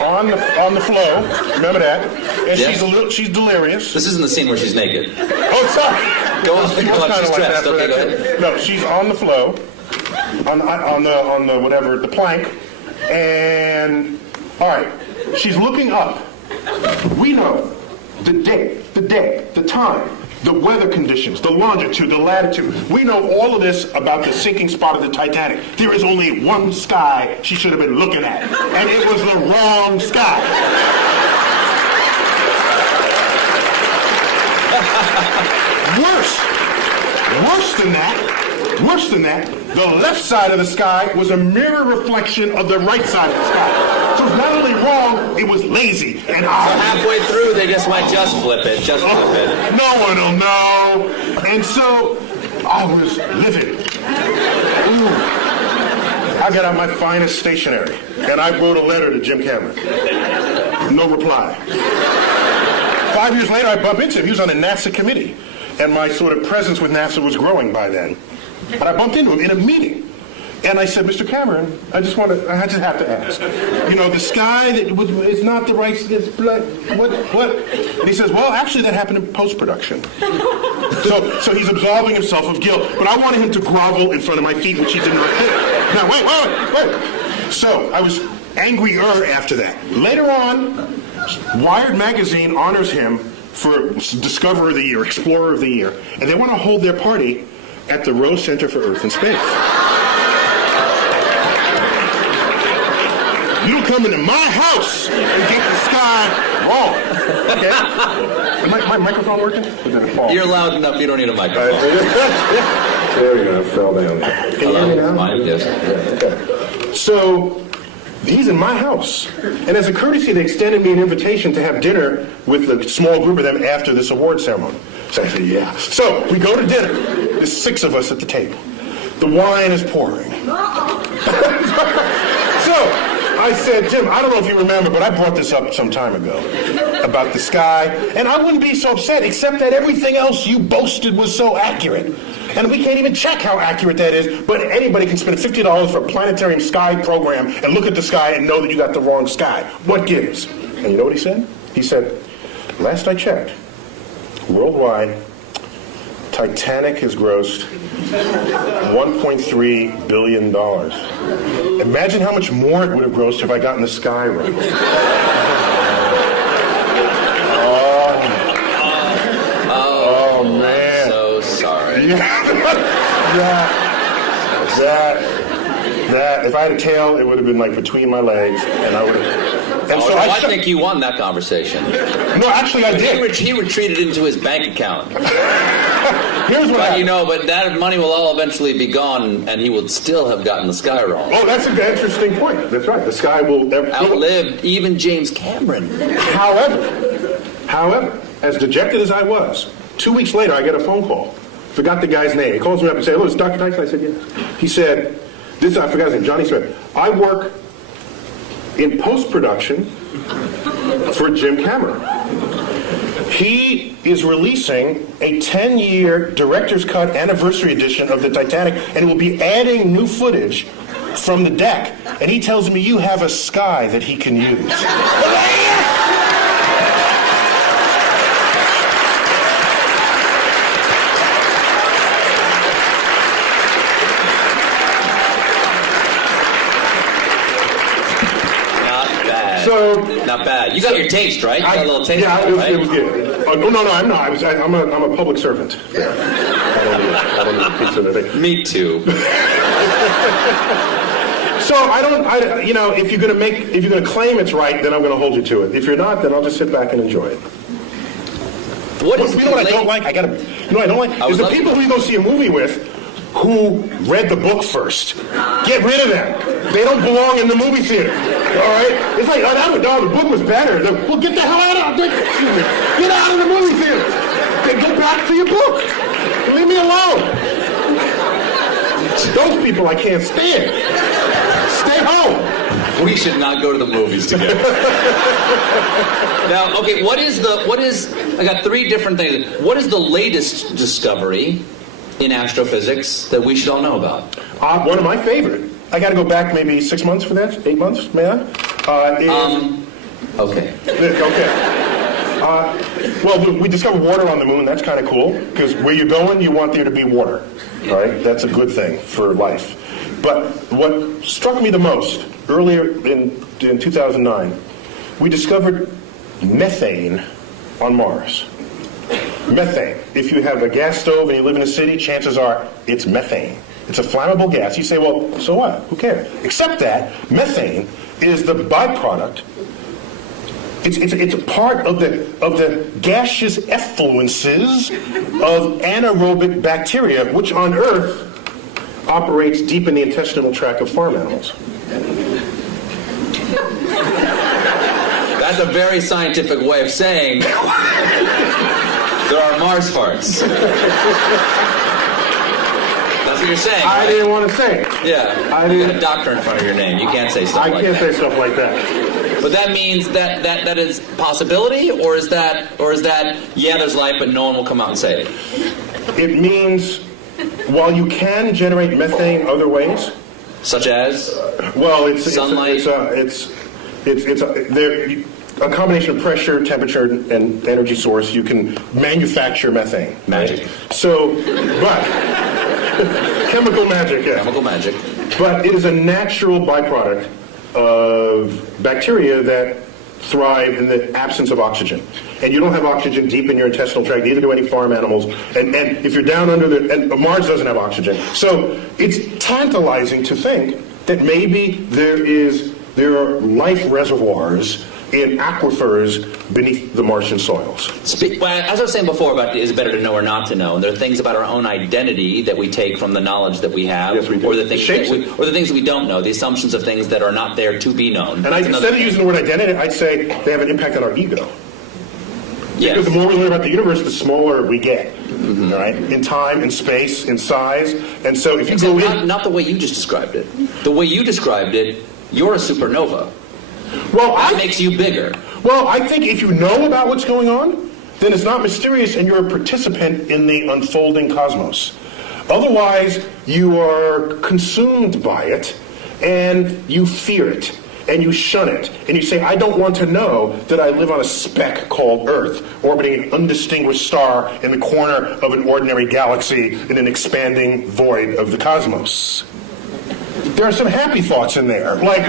on the flow. Remember that? And Yes. she's delirious. This isn't the scene where she's naked. Oh, sorry. Go on. She was Go on. kind She's of like that dressed. for Okay, that go too. ahead. No, she's on the flow, on the whatever, the plank, and all right, she's looking up. We know the date, the time, the weather conditions, the longitude, the latitude. We know all of this about the sinking spot of the Titanic. There is only one sky she should have been looking at, and it was the wrong sky. Worse than that, the left side of the sky was a mirror reflection of the right side of the sky. So it's not only wrong, it was lazy and So obvious. halfway through, they just went, just flip it, just flip it. No one will know. And so I was livid. Ooh. I got out my finest stationery and I wrote a letter to Jim Cameron. No reply. 5 years later, I bumped into him. He was on a NASA committee. And my sort of presence with NASA was growing by then. And I bumped into him in a meeting. And I said, Mr. Cameron, I just have to ask. You know, the sky it's not the right, it's black, what? And he says, well, actually that happened in post-production. So he's absolving himself of guilt. But I wanted him to grovel in front of my feet, which he did not do. Now, wait. So I was angrier after that. Later on, Wired magazine honors him for Discoverer of the Year, Explorer of the Year, and they want to hold their party at the Rose Center for Earth and Space. You don't come into my house and get the sky wrong. Okay? Is my microphone working? Or did it fall? You're loud enough, you don't need a microphone. There we go, it fell down. Can you hear me now? Mine, yes. Okay. So, he's in my house. And as a courtesy, they extended me an invitation to have dinner with a small group of them after this award ceremony. So I said, yeah. So we go to dinner. There's 6 of us at the table. The wine is pouring. So I said, Jim, I don't know if you remember, but I brought this up some time ago about the sky. And I wouldn't be so upset, except that everything else you boasted was so accurate. And we can't even check how accurate that is, but anybody can spend $50 for a planetarium sky program and look at the sky and know that you got the wrong sky. What gives? And you know what he said? He said, last I checked, worldwide, Titanic has grossed $1.3 billion. Imagine how much more it would have grossed if I got in the sky right. Oh, man. So sorry. That. If I had a tail, it would have been like between my legs, and I would have. And so I think you won that conversation. No, actually, I did. He retreated into his bank account. Here's what happened. But that money will all eventually be gone, and he would still have gotten the sky wrong. Oh, that's an interesting point. That's right. The sky will Outlived even James Cameron. However, as dejected as I was, 2 weeks later I get a phone call. Forgot the guy's name. He calls me up and says, "Hello, it's Dr. Tyson." I said, "Yes." He said, I forgot his name, Johnny Smith. "I work in post-production for Jim Cameron. He is releasing a 10-year director's cut anniversary edition of the Titanic, and will be adding new footage from the deck. And he tells me you have a sky that he can use." Not bad. You got your taste, right? You got a little taste. Yeah, right? it was good. Oh, no, I'm not. I'm a public servant. Yeah. I don't need pizza today. Me too. So if you're gonna claim it's right, then I'm gonna hold you to it. If you're not, then I'll just sit back and enjoy it. What I don't like? I don't like is the people who you go see a movie with who read the book first. Get rid of them. They don't belong in the movie theater. All right? It's like, the book was better. Well, get the hell out of Get out of the movie theater. Then go back to your book. Leave me alone. Those people I can't stand. Stay home. We should not go to the movies together. Now, okay, I got three different things. What is the latest discovery in astrophysics that we should all know about? One of my favorite. I got to go back maybe 6 months for that. 8 months, may I? Okay. Okay. Well, we discovered water on the moon. That's kind of cool because where you're going, you want there to be water. All right, that's a good thing for life. But what struck me the most earlier in 2009, we discovered methane on Mars. Methane. If you have a gas stove and you live in a city, chances are it's methane. It's a flammable gas. You say, well, so what? Who cares? Except that methane is the byproduct. It's a part of the gaseous effluences of anaerobic bacteria, which on Earth operates deep in the intestinal tract of farm animals. That's a very scientific way of saying there are Mars farts. That's what you're saying. I didn't want to say it. Yeah. You got a doctor in front of your name. You can't say stuff like that. I can't say stuff like that. But that means that is possibility, or is that yeah, there's life, but no one will come out and say it? It means while you can generate methane other ways, such as sunlight. It's a combination of pressure, temperature, and energy source. You can manufacture methane. Magic. So, but chemical magic. Yes. Chemical magic. But it is a natural byproduct of bacteria that thrive in the absence of oxygen. And you don't have oxygen deep in your intestinal tract, neither do any farm animals. And if you're down under and Mars doesn't have oxygen. So it's tantalizing to think that maybe there are life reservoirs in aquifers beneath the Martian soils. As I was saying before about is it better to know or not to know, and there are things about our own identity that we take from the knowledge that we have, yes, we do. or the things that we don't know, the assumptions of things that are not there to be known. And instead of using the word identity, I'd say they have an impact on our ego. Yes. Because the more we learn about the universe, the smaller we get, all right? In time, in space, in size. And so if you go in... Not the way you just described it. The way you described it, you're a supernova. Well, that makes you bigger. Well, I think if you know about what's going on, then it's not mysterious and you're a participant in the unfolding cosmos. Otherwise, you are consumed by it and you fear it and you shun it. And you say, I don't want to know that I live on a speck called Earth, orbiting an undistinguished star in the corner of an ordinary galaxy in an expanding void of the cosmos. There are some happy thoughts in there, like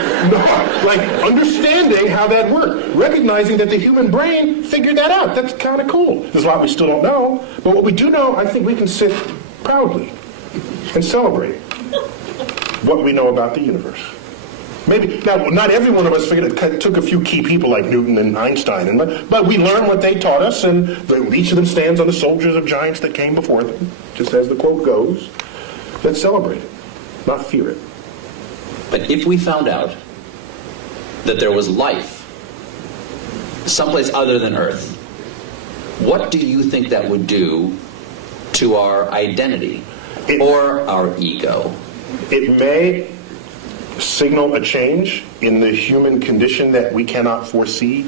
understanding how that worked, recognizing that the human brain figured that out. That's kind of cool. There's a lot we still don't know, but what we do know, I think we can sit proudly and celebrate what we know about the universe. Maybe now, not every one of us took a few key people like Newton and Einstein, but we learned what they taught us, and each of them stands on the shoulders of giants that came before them, just as the quote goes. Let's celebrate it, not fear it. But if we found out that there was life someplace other than Earth, what do you think that would do to our identity or our ego? It may signal a change in the human condition that we cannot foresee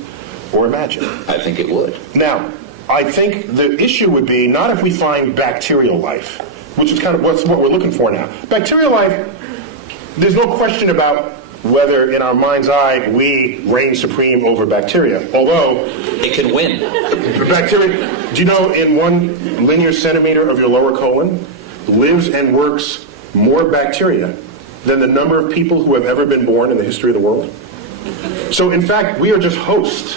or imagine. I think it would. Now, I think the issue would be not if we find bacterial life, which is kind of what we're looking for now. Bacterial life, there's no question about whether in our mind's eye we reign supreme over bacteria, although it can win. Bacteria, do you know in 1 linear centimeter of your lower colon lives and works more bacteria than the number of people who have ever been born in the history of the world? So in fact, we are just hosts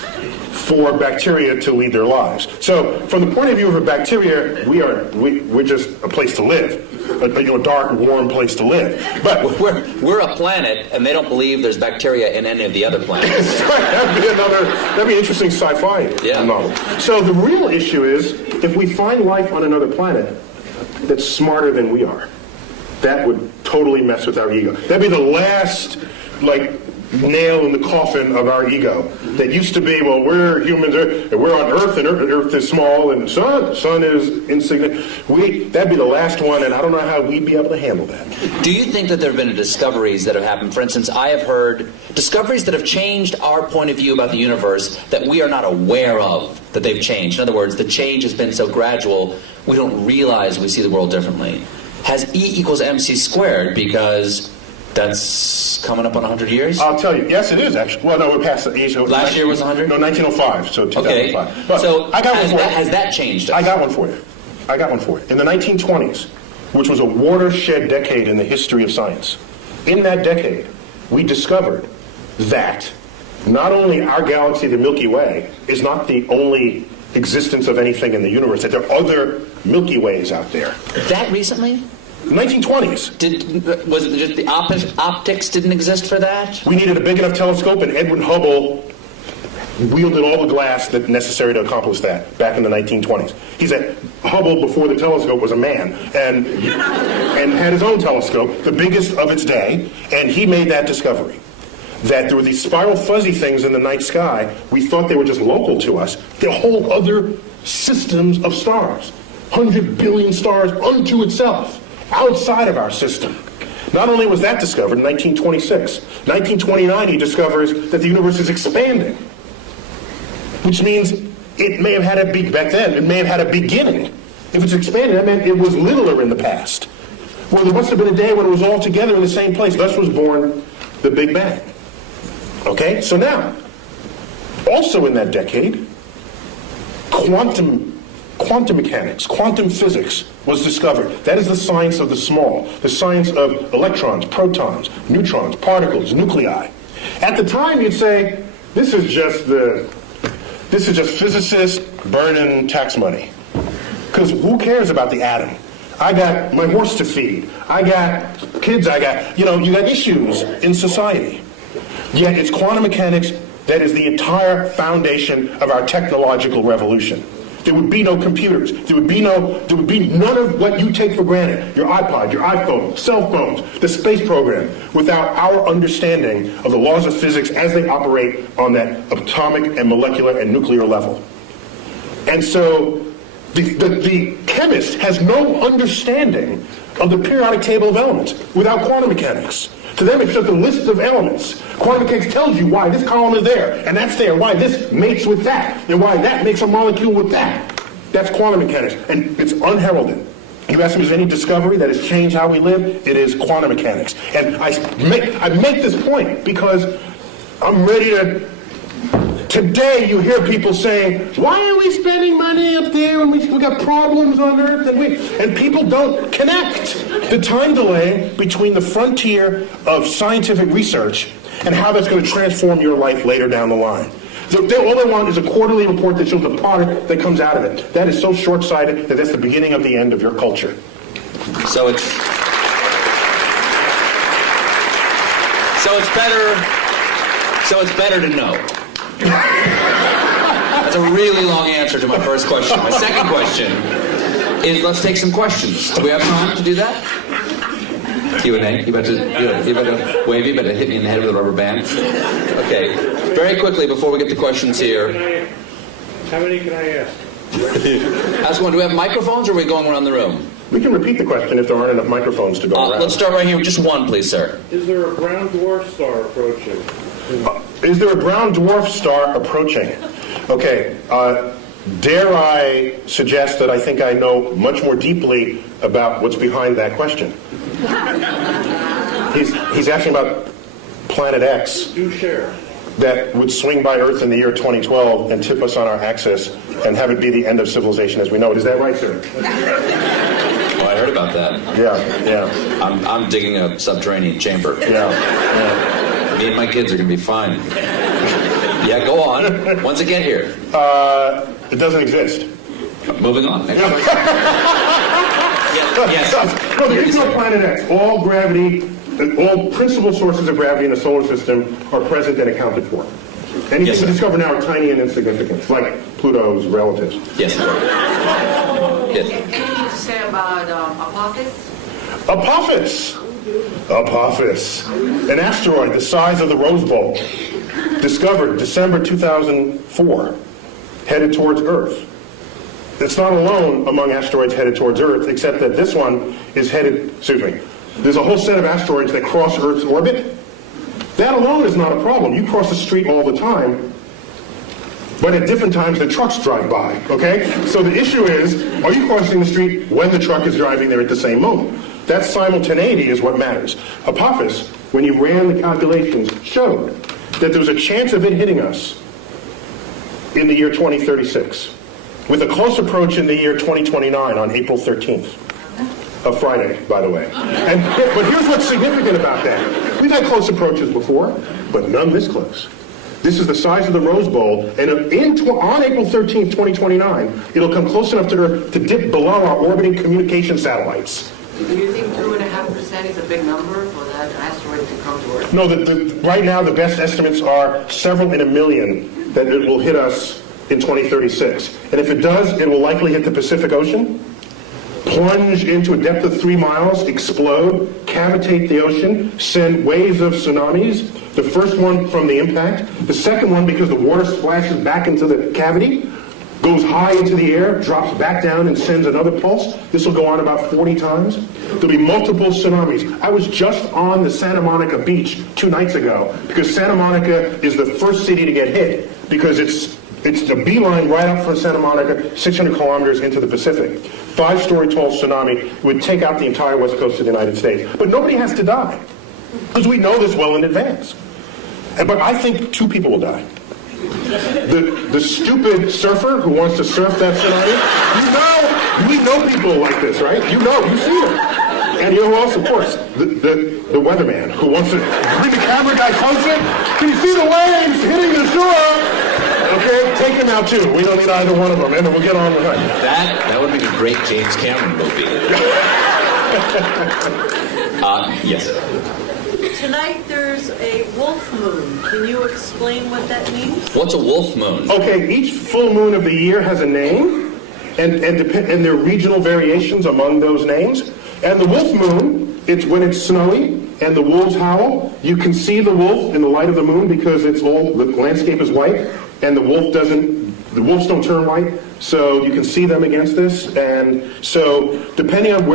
for bacteria to lead their lives. So from the point of view of a bacteria, we're just a place to live, a dark, warm place to live. But we're a planet, and they don't believe there's bacteria in any of the other planets. That'd be an interesting sci-fi novel. So the real issue is, if we find life on another planet that's smarter than we are, that would totally mess with our ego. That'd be the last, nail in the coffin of our ego. That used to be, well, we're humans, and we're on Earth, and Earth is small, and Sun is insignificant. That'd be the last one, and I don't know how we'd be able to handle that. Do you think that there have been discoveries that have happened? For instance, I have heard discoveries that have changed our point of view about the universe that we are not aware of, that they've changed. In other words, the change has been so gradual, we don't realize we see the world differently. Has E equals MC squared, because that's coming up on 100 years? I'll tell you. Yes, it is, actually. Well, no, we're past the age. Last year was 100? No, 1905, so 2005. Okay. But so I got one for you. Has that changed us? I got one for you. In the 1920s, which was a watershed decade in the history of science, in that decade, we discovered that not only our galaxy, the Milky Way, is not the only existence of anything in the universe, that there are other Milky Ways out there. That recently? 1920s. Was it just the optics didn't exist for that? We needed a big enough telescope, and Edwin Hubble wielded all the glass that necessary to accomplish that back in the 1920s. He said Hubble, before the telescope, was a man and had his own telescope, the biggest of its day, and he made that discovery. That there were these spiral fuzzy things in the night sky. We thought they were just local to us. They're whole other systems of stars. 100 billion stars unto itself, outside of our system. Not only was that discovered in 1926, 1929 he discovers that the universe is expanding, which means it may have had a back then, it may have had a beginning. If it's expanding, that meant it was littler in the past. Well, there must have been a day when it was all together in the same place. Thus was born the Big Bang. Okay, so now, also in that decade, quantum mechanics, quantum physics was discovered. That is the science of the small, the science of electrons, protons, neutrons, particles, nuclei. At the time, you'd say, this is just physicists burning tax money. Because who cares about the atom? I got my horse to feed. I got kids. You got issues in society. Yet it's quantum mechanics that is the entire foundation of our technological revolution. There would be no computers. There would be none of what you take for granted. Your iPod, your iPhone, cell phones, the space program, without our understanding of the laws of physics as they operate on that atomic and molecular and nuclear level. And so the chemist has no understanding of the periodic table of elements without quantum mechanics. To them, it's just a list of elements. Quantum mechanics tells you why this column is there, and that's there, why this mates with that, and why that makes a molecule with that. That's quantum mechanics, and it's unheralded. You ask me, is there any discovery that has changed how we live? It is quantum mechanics. And I make this point because I'm ready to... Today, you hear people saying, why are we spending money up there when we got problems on Earth? And people don't connect the time delay between the frontier of scientific research and how that's going to transform your life later down the line. All they want is a quarterly report that shows the product that comes out of it. That is so short-sighted that that's the beginning of the end of your culture. So So it's better to know. That's a really long answer to my first question. My second question is, let's take some questions. Do we have time to do that? Q&A. You about to wave? You about to hit me in the head with a rubber band? Okay. Very quickly before we get to questions here. How many can I ask? Ask one. Do we have microphones, or are we going around the room? We can repeat the question if there aren't enough microphones to go around. Let's start right here with just one, please, sir. Is there a brown dwarf star approaching? Is there a brown dwarf star approaching? Okay. Dare I suggest that I think I know much more deeply about what's behind that question? He's asking about Planet X. Do share. That would swing by Earth in the year 2012 and tip us on our axis and have it be the end of civilization as we know it. Is that right, sir? Oh, I heard about that. Yeah. I'm digging a subterranean chamber. Yeah. Me and my kids are going to be fine. Yeah, go on. When's it get here? It doesn't exist. Moving on. Yes. No, there is no Planet X. All gravity, all principal sources of gravity in the solar system are present and accounted for. Anything Yes, we sir. discover now are tiny and insignificant, like Pluto's relatives. Yes. Yes. Anything to say about Apophis? Apophis. An asteroid the size of the Rose Bowl. Discovered December 2004. Headed towards Earth. It's not alone among asteroids headed towards Earth, except that this one is headed, there's a whole set of asteroids that cross Earth's orbit. That alone is not a problem. You cross the street all the time, but at different times the trucks drive by, okay? So the issue is, are you crossing the street when the truck is driving there at the same moment? That simultaneity is what matters. Apophis, when you ran the calculations, showed that there was a chance of it hitting us in the year 2036, with a close approach in the year 2029 on April 13th. A Friday, by the way. But here's what's significant about that. We've had close approaches before, but none this close. This is the size of the Rose Bowl, and on April 13th, 2029, it'll come close enough to Earth to dip below our orbiting communication satellites. Do you think 2.5% is a big number for that asteroid to come to Earth? No, right now the best estimates are several in a million that it will hit us in 2036. And if it does, it will likely hit the Pacific Ocean, plunge into a depth of 3 miles, explode, cavitate the ocean, send waves of tsunamis. The first one from the impact. The second one, because the water splashes back into the cavity, goes high into the air, drops back down, and sends another pulse. This will go on about 40 times. There'll be multiple tsunamis. I was just on the Santa Monica beach 2 nights ago, because Santa Monica is the first city to get hit, because it's the beeline right up from Santa Monica, 600 kilometers into the Pacific. 5-story tall tsunami would take out the entire west coast of the United States. But nobody has to die, because we know this well in advance. But I think 2 people will die. The stupid surfer who wants to surf that tsunami, we know people like this, right? You've seen them. And you know who else? Of course, the weatherman who wants to bring the camera guy closer. Can you see the waves hitting the shore? Okay, take him out too. We don't need either one of them, and then we'll get on with it. That would be a great James Cameron movie. Yes. Tonight there's a wolf moon. Can you explain what that means? What's a wolf moon? Okay, each full moon of the year has a name, and there are regional variations among those names. And the wolf moon, it's when it's snowy and the wolves howl. You can see the wolf in the light of the moon because the landscape is white, and the wolves don't turn white, so you can see them against this. And so depending on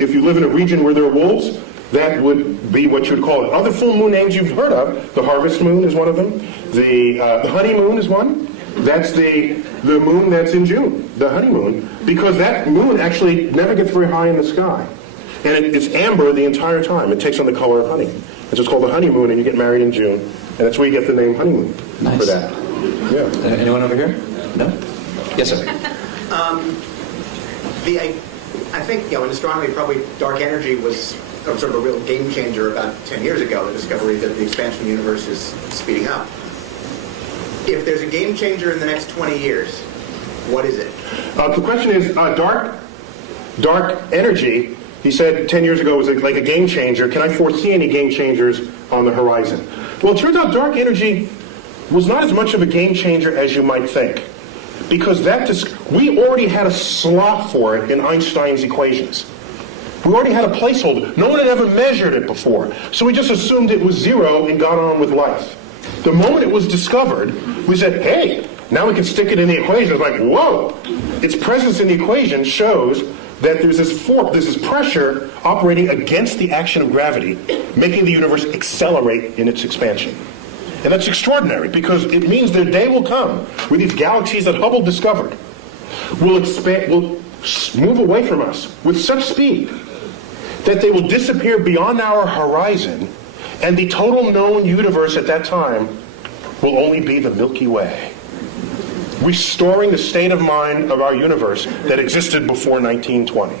if you live in a region where there are wolves, that would be what you would call it. Other full moon names you've heard of, the harvest moon is one of them. The honeymoon is one. That's the moon that's in June, the honeymoon, because that moon actually never gets very high in the sky. And it's amber the entire time. It takes on the color of honey. And so it's called the honeymoon, and you get married in June. And that's where you get the name honeymoon for that. Yeah. Anyone over here? No? Yes, sir. I think, in astronomy, probably dark energy was sort of a real game changer about 10 years ago, the discovery that the expansion of the universe is speeding up. If there's a game changer in the next 20 years, what is it? The question is, dark energy He said 10 years ago it was like a game changer. Can I foresee any game changers on the horizon? Well, it turns out dark energy was not as much of a game changer as you might think, because we already had a slot for it in Einstein's equations. We already had a placeholder. No one had ever measured it before, so we just assumed it was zero and got on with life. The moment it was discovered, we said, hey, now we can stick it in the equation. It's like, whoa! Its presence in the equation shows that there's this pressure operating against the action of gravity, making the universe accelerate in its expansion. And that's extraordinary, because it means the day will come where these galaxies that Hubble discovered will move away from us with such speed that they will disappear beyond our horizon, and the total known universe at that time will only be the Milky Way, restoring the state of mind of our universe that existed before 1920.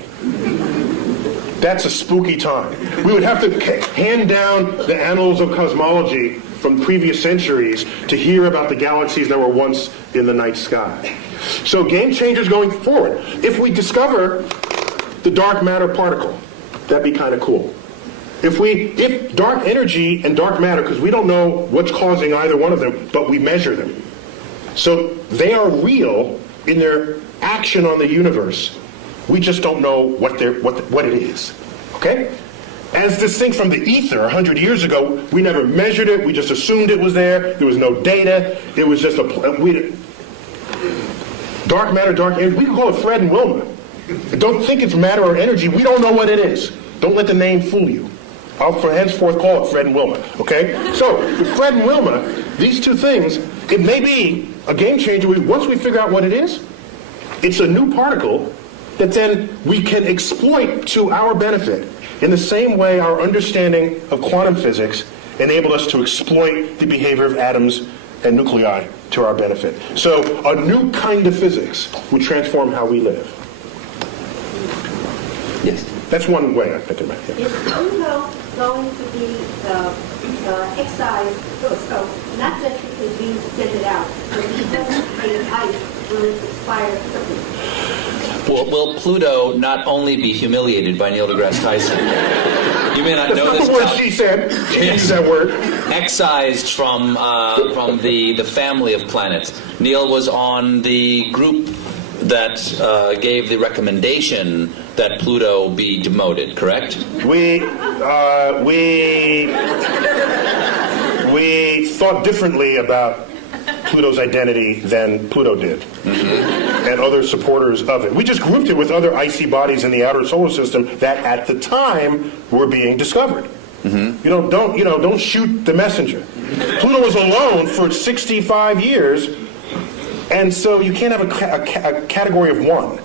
That's a spooky time. We would have to hand down the annals of cosmology from previous centuries to hear about the galaxies that were once in the night sky. So game changers going forward. If we discover the dark matter particle, that'd be kind of cool. If dark energy and dark matter, because we don't know what's causing either one of them, but we measure them. So they are real in their action on the universe. We just don't know what it is. Okay? As distinct from the ether 100 years ago, we never measured it. We just assumed it was there. There was no data. It was just dark matter, dark energy. We can call it Fred and Wilma. Don't think it's matter or energy. We don't know what it is. Don't let the name fool you. I'll henceforth call it Fred and Wilma. Okay? So, with Fred and Wilma, these two things, it may be a game changer. Once we figure out what it is, it's a new particle that then we can exploit to our benefit in the same way our understanding of quantum physics enabled us to exploit the behavior of atoms and nuclei to our benefit. So a new kind of physics would transform how we live. Yes, that's one way I think about it. Is Pluto going to be excised, so not just because we send it out, but because the ice will expire quickly? Will Pluto not only be humiliated by Neil deGrasse Tyson? You may not know this. That's not the word she said. She didn't use that word. Excised from the family of planets. Neil was on the group that gave the recommendation that Pluto be demoted, correct? We thought differently about Pluto's identity than Pluto did, and other supporters of it. We just grouped it with other icy bodies in the outer solar system that, at the time, were being discovered. Don't shoot the messenger. Pluto was alone for 65 years, and so you can't have a category of one.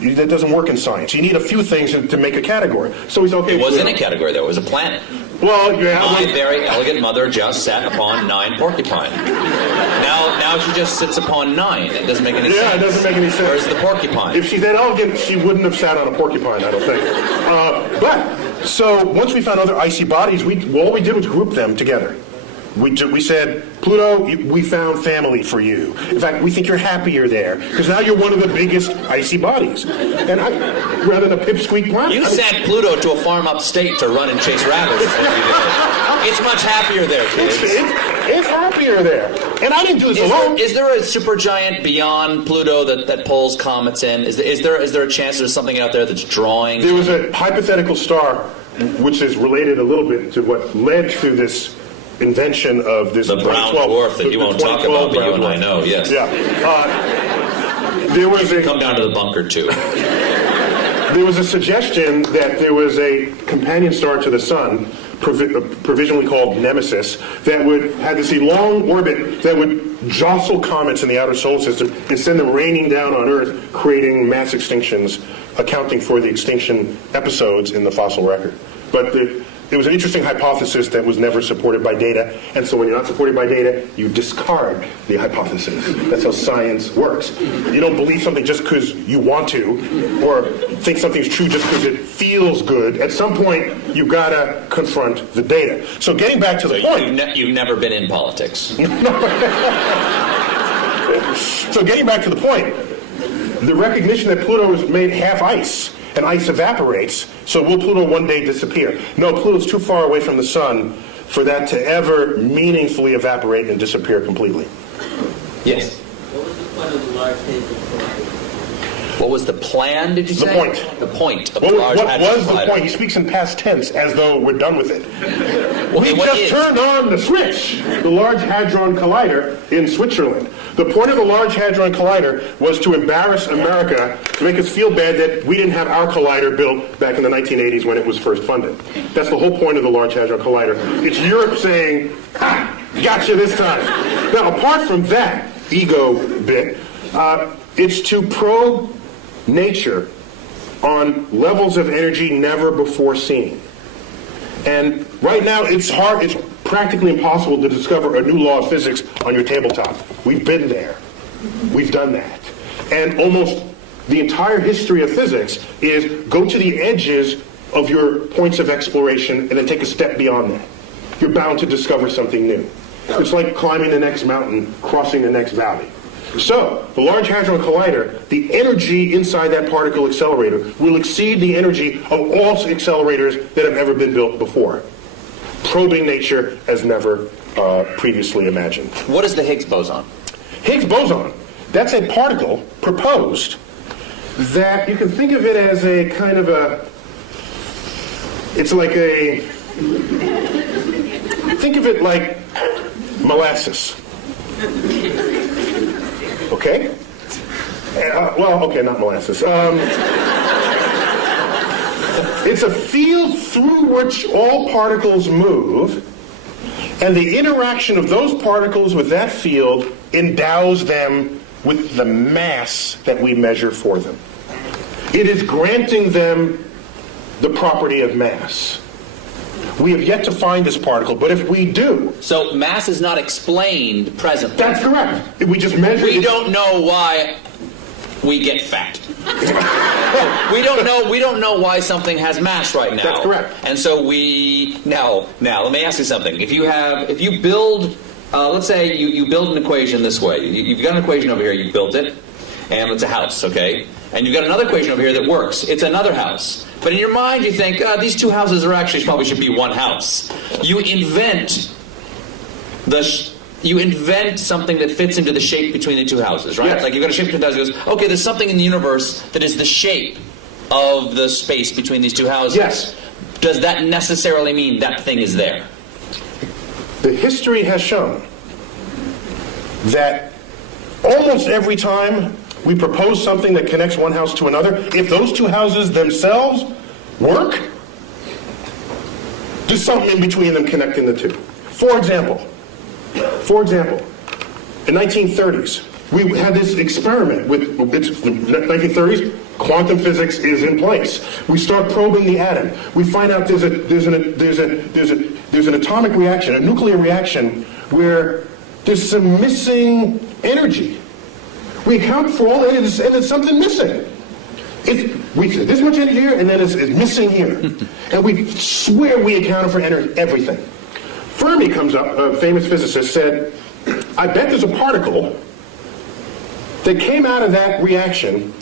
That doesn't work in science. You need a few things to make a category. So he's okay. It wasn't a category, though. It was a planet. Well, yeah. My very elegant mother just sat upon 9 porcupine. Now she just sits upon 9. It doesn't make any sense. Yeah, it doesn't make any sense. Where's the porcupine? If she's that elegant, she wouldn't have sat on a porcupine, I don't think. So once we found other icy bodies, all we did was group them together. We said, Pluto, we found family for you. In fact, we think you're happier there, because now you're one of the biggest icy bodies. And rather than a pipsqueak planet. You sent Pluto to a farm upstate to run and chase rabbits. It's much happier there, kids. It's happier there. And I didn't do this alone. Is there a supergiant beyond Pluto that pulls comets in? Is there a chance there's something out there that's drawing? There was a hypothetical star, which is related a little bit to what led to this invention of this... The brown dwarf that you won't talk about, but you and I know, yes. Yeah. There was come down to the bunker, too. There was a suggestion that there was a companion star to the Sun, provisionally called Nemesis, that would have this long orbit that would jostle comets in the outer solar system and send them raining down on Earth, creating mass extinctions, accounting for the extinction episodes in the fossil record. But it was an interesting hypothesis that was never supported by data, and so when you're not supported by data, you discard the hypothesis. That's how science works. You don't believe something just because you want to, or think something's true just because it feels good. At some point, you've got to confront the data. So getting back to the point... You've never been in politics. So getting back to the point, the recognition that Pluto was made half ice and ice evaporates, so will Pluto one day disappear? No, Pluto's too far away from the sun for that to ever meaningfully evaporate and disappear completely. Yes. What was the point of the Large Hadron Collider? What was the plan, did you say? The point. The point of What the Large Hadron was the Collider. point? He speaks in past tense as though we're done with it. Okay, We what just is? turned on the switch, the Large Hadron Collider in Switzerland. The point of the Large Hadron Collider was to embarrass America, to make us feel bad that we didn't have our collider built back in the 1980s when it was first funded. That's the whole point of the Large Hadron Collider. It's Europe saying, "Ha, gotcha this time." Now, apart from that ego bit, it's to probe nature on levels of energy never before seen. And right now, it's hard, it's practically impossible to discover a new law of physics on your tabletop. We've been there. We've done that. And almost the entire history of physics is go to the edges of your points of exploration and then take a step beyond that. You're bound to discover something new. It's like climbing the next mountain, crossing the next valley. So, the Large Hadron Collider, the energy inside that particle accelerator will exceed the energy of all accelerators that have ever been built before, probing nature as never previously imagined. What is the Higgs boson? Higgs boson, that's a particle proposed that you can think of it as a kind of it's like think of it like molasses. Okay? Okay, not molasses. It's a field through which all particles move, and the interaction of those particles with that field endows them with the mass that we measure for them. It is granting them the property of mass. We have yet to find this particle, but if we do... So mass is not explained presently. That's correct. We just measure... We don't know why we get fat. we don't know why something has mass right now. That's correct. And so now let me ask you something. If you build let's say you build an equation this way. You've got an equation over here, you built it, and it's a house, okay? And you've got another equation over here that works. It's another house. But in your mind, you think, these two houses probably should be one house. You invent something that fits into the shape between the two houses, right? Yes. Like you've got a shape between two houses. Goes, okay, there's something in the universe that is the shape of the space between these two houses. Yes. Does that necessarily mean that thing is there? The history has shown that almost every time we propose something that connects one house to another, if those two houses themselves work, there's something in between them connecting the two. For example, in 1930s, we had this experiment with the 1930s. Quantum physics is in place. We start probing the atom. We find out there's an atomic reaction, a nuclear reaction, where there's some missing energy. We account for all that, and there's something missing. We say this much in here, and then it's missing here. And we swear we accounted for everything. Fermi comes up, a famous physicist, said, I bet there's a particle that came out of that reaction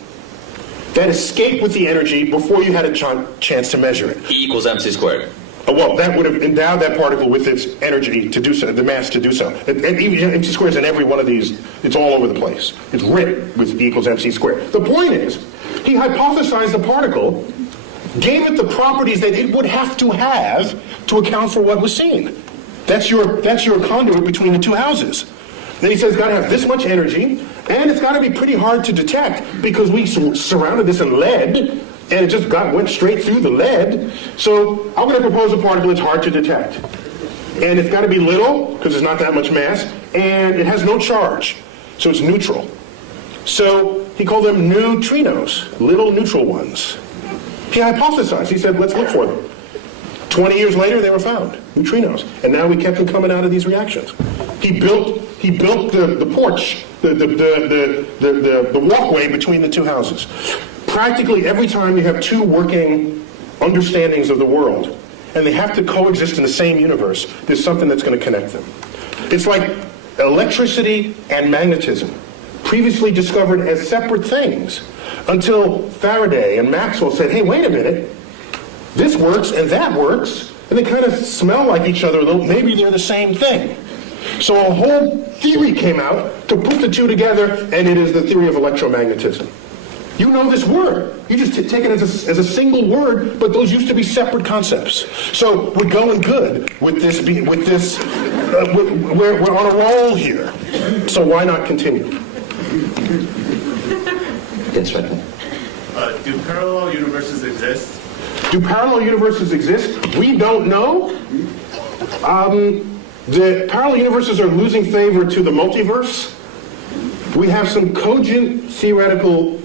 that escaped with the energy before you had a chance to measure it. E equals mc squared. Well, that would have endowed that particle with its energy to do so, the mass to do so. And even mc squared is in every one of these, it's all over the place. It's written with E equals mc squared. The point is, he hypothesized the particle, gave it the properties that it would have to account for what was seen. That's your conduit between the two houses. Then he says it's got to have this much energy, and it's got to be pretty hard to detect because we surrounded this in lead, and it just went straight through the lead. So I'm going to propose a particle that's hard to detect. And it's got to be little, because there's not that much mass, and it has no charge, so it's neutral. So he called them neutrinos, little neutral ones. He hypothesized. He said, let's look for them. 20 years later, they were found, neutrinos. And now we kept them coming out of these reactions. He built the porch, the walkway between the two houses. Practically every time you have two working understandings of the world, and they have to coexist in the same universe, there's something that's going to connect them. It's like electricity and magnetism, previously discovered as separate things, until Faraday and Maxwell said, hey, wait a minute, this works and that works, and they kind of smell like each other a little. Maybe they're the same thing. So a whole theory came out to put the two together, and it is the theory of electromagnetism. You know this word. You just take it as a single word, but those used to be separate concepts. So we're going good with this. We're on a roll here. So why not continue? Yes, right there. Do parallel universes exist? Do parallel universes exist? We don't know. The parallel universes are losing favor to the multiverse. We have some cogent theoretical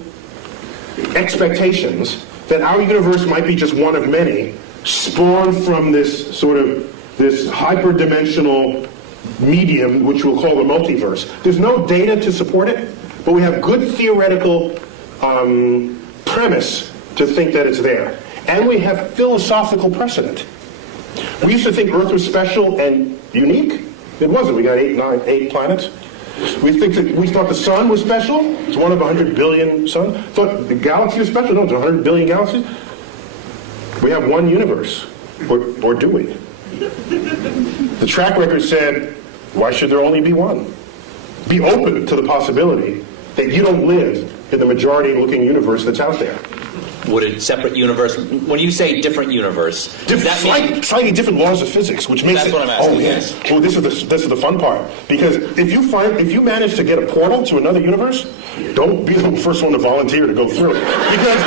expectations that our universe might be just one of many, spawned from this sort of this hyperdimensional medium, which we'll call the multiverse. There's no data to support it, but we have good theoretical premise to think that it's there. And we have philosophical precedent. We used to think Earth was special and unique. It wasn't. We got 8 planets. We thought the sun was special. It's one of 100 billion suns. Thought the galaxy was special. No, it's 100 billion galaxies. We have one universe. Or do we? The track record said, why should there only be one? Be open to the possibility that you don't live in the majority-looking universe that's out there. Would a separate universe, when you say different universe, slightly different laws of physics, which makes That's what I'm asking. Oh yes. Well, this is the fun part, because if you manage to get a portal to another universe, don't be the first one to volunteer to go through it, because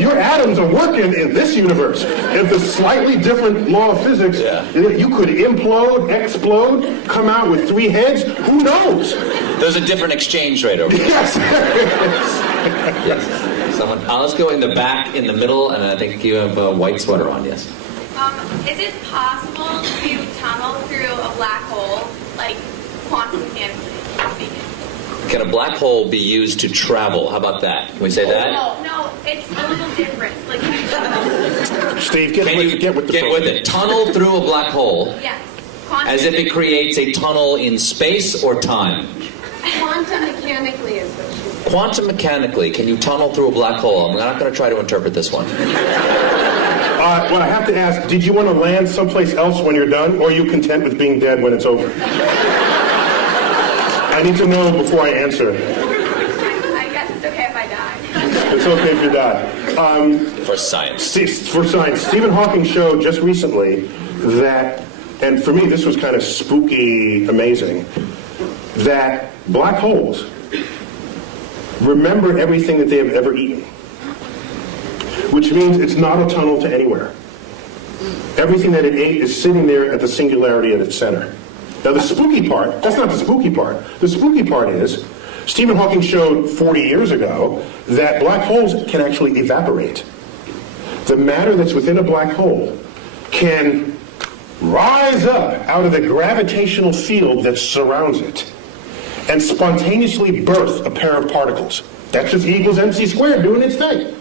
your atoms are working in this universe. If the slightly different law of physics, you could implode, explode, come out with 3 heads. Who knows? There's a different exchange rate over there. Yes. Yes. Someone, let's go in the back, in the middle, and I think you have a white sweater on, yes. Is it possible to tunnel through a black hole, like quantum mechanically speaking? Can a black hole be used to travel? How about that? Can we say that? No, it's a little different. Like, Steve, get with it. Tunnel through a black hole. Yes. As if it creates a tunnel in space or time. Quantum mechanically is what she said. Quantum mechanically, can you tunnel through a black hole? I'm not going to try to interpret this one. Well, I have to ask, did you want to land someplace else when you're done, or are you content with being dead when it's over? I need to know before I answer. I guess it's okay if I die. It's okay if you die. For science. For science. Stephen Hawking showed just recently that, and for me this was kind of spooky amazing, that black holes remember everything that they have ever eaten, which means it's not a tunnel to anywhere. Everything that it ate is sitting there at the singularity at its center. Now the spooky part, that's not the spooky part. The spooky part is, Stephen Hawking showed 40 years ago that black holes can actually evaporate. The matter that's within a black hole can rise up out of the gravitational field that surrounds it and spontaneously birth a pair of particles. That's just E equals mc squared doing its thing.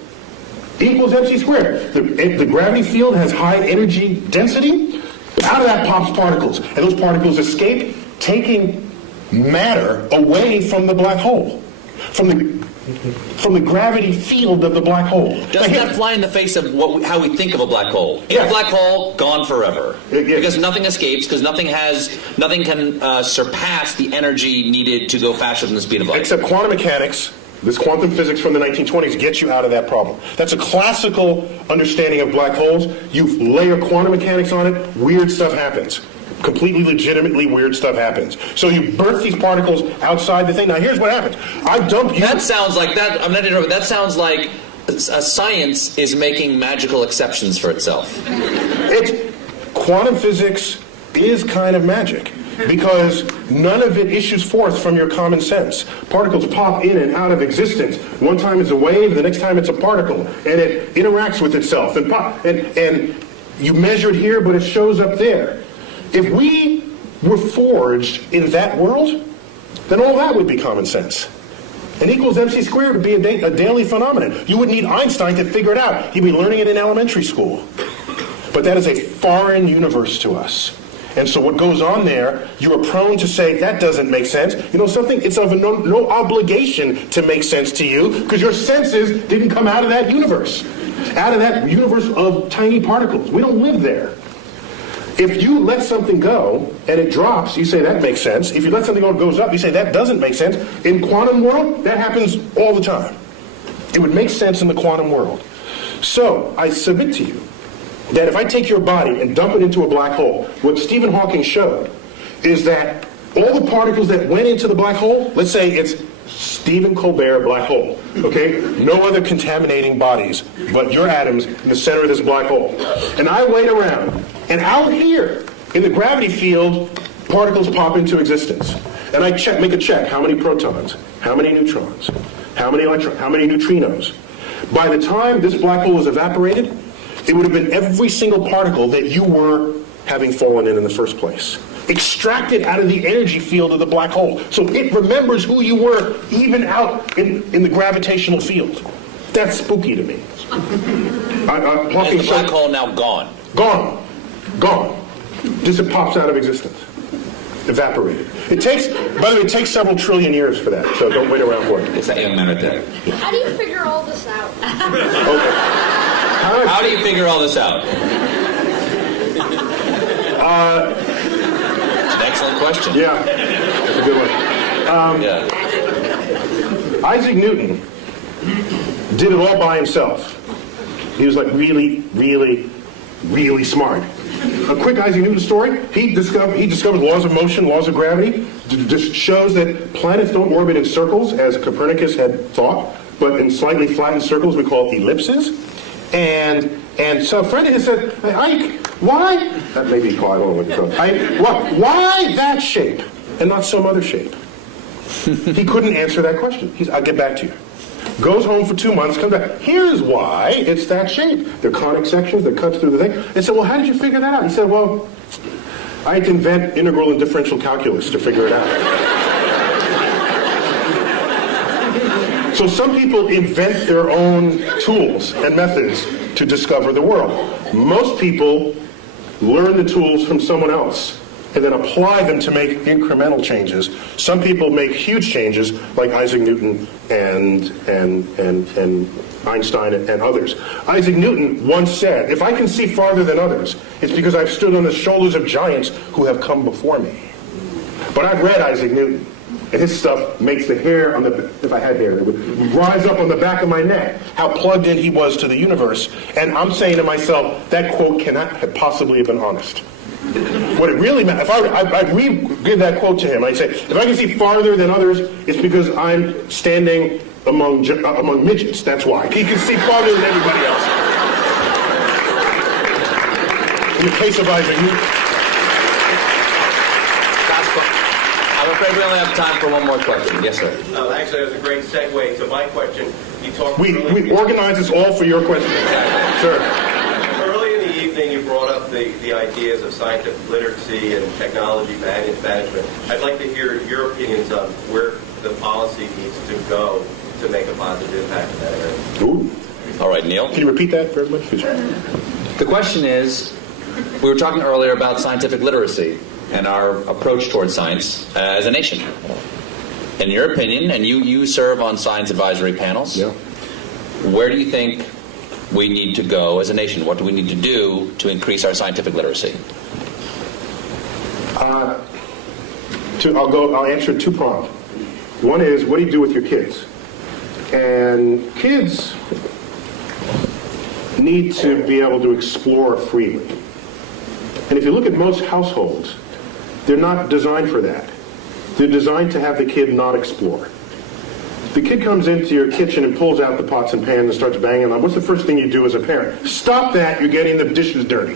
E equals mc squared. The gravity field has high energy density. Out of that pops particles. And those particles escape, taking matter away from the black hole. From the gravity field of the black hole. Doesn't that fly in the face of how we think of a black hole? In a black hole, gone forever. Because nothing escapes, because nothing can surpass the energy needed to go faster than the speed of light. Except quantum mechanics, this quantum physics from the 1920s gets you out of that problem. That's a classical understanding of black holes. You layer quantum mechanics on it, weird stuff happens. Completely legitimately weird stuff happens. So you birth these particles outside the thing. Now here's what happens. I dump you. That sounds like that. I'm not interrupting. That sounds like science is making magical exceptions for itself. Quantum physics is kind of magic because none of it issues forth from your common sense. Particles pop in and out of existence. One time it's a wave, the next time it's a particle, and it interacts with itself and you measure it here, but it shows up there. If we were forged in that world, then all that would be common sense. An equals mc squared would be a daily phenomenon. You wouldn't need Einstein to figure it out. He'd be learning it in elementary school. But that is a foreign universe to us. And so what goes on there, you are prone to say, that doesn't make sense. You know something? It's of no obligation to make sense to you because your senses didn't come out of that universe. Out of that universe of tiny particles. We don't live there. If you let something go and it drops, you say that makes sense. If you let something go and it goes up, you say that doesn't make sense. In quantum world, that happens all the time. It would make sense in the quantum world. So, I submit to you that if I take your body and dump it into a black hole, what Stephen Hawking showed is that all the particles that went into the black hole, let's say it's Stephen Colbert black hole, okay? No other contaminating bodies but your atoms in the center of this black hole. And I wait around, and out here, in the gravity field, particles pop into existence. And I make a check, how many protons, how many neutrons, how many electrons, how many neutrinos. By the time this black hole is evaporated, it would have been every single particle that you were having fallen in the first place. Extracted out of the energy field of the black hole. So it remembers who you were even out in the gravitational field. That's spooky to me. Is the black hole now gone? Gone. Gone. Just it pops out of existence. Evaporated. It takes, by the way, it takes several trillion years for that, so don't wait around for it. It's a minute. How do you figure all this out? Okay. How do you figure all this out? It's an excellent question. Yeah, that's a good one. Isaac Newton did it all by himself. He was like really, really, really smart. A quick Isaac Newton story. He discovered laws of motion, laws of gravity. Just shows that planets don't orbit in circles, as Copernicus had thought, but in slightly flattened circles we call ellipses. And so a friend of his said, Ike, why? That may be called, I don't know what you call it. Why that shape and not some other shape? He couldn't answer that question. I'll get back to you. Goes home for 2 months, comes back. Here's why it's that shape. They're conic sections that cuts through the thing. They said, well, how did you figure that out? He said, well, I had to invent integral and differential calculus to figure it out. So some people invent their own tools and methods to discover the world. Most people learn the tools from someone else and then apply them to make incremental changes. Some people make huge changes, like Isaac Newton and Einstein and others. Isaac Newton once said, if I can see farther than others, it's because I've stood on the shoulders of giants who have come before me. But I've read Isaac Newton, and his stuff makes the hair on the, if I had hair, it would rise up on the back of my neck, how plugged in he was to the universe. And I'm saying to myself, that quote cannot have possibly have been honest. What it really meant, if I'd re-give that quote to him, I'd say, if I can see farther than others, it's because I'm standing among midgets, that's why. He can see farther than everybody else. In the case of Isaac Newton. I'm afraid we only have time for one more question. Yes, sir. Actually, that was a great segue to my question. You talked we organize this all for your question. Sure. Early in the evening, you brought up the ideas of scientific literacy and technology management. I'd like to hear your opinions on where the policy needs to go to make a positive impact in that area. Ooh. All right, Neil. Can you repeat that for everybody? The question is, we were talking earlier about scientific literacy and our approach towards science as a nation. In your opinion, and you serve on science advisory panels, yeah. Where do you think we need to go as a nation? What do we need to do to increase our scientific literacy? I'll answer two-pronged. One is, what do you do with your kids? And kids need to be able to explore freely. And if you look at most households, they're not designed for that. They're designed to have the kid not explore. The kid comes into your kitchen and pulls out the pots and pans and starts banging on. What's the first thing you do as a parent? Stop that, you're getting the dishes dirty.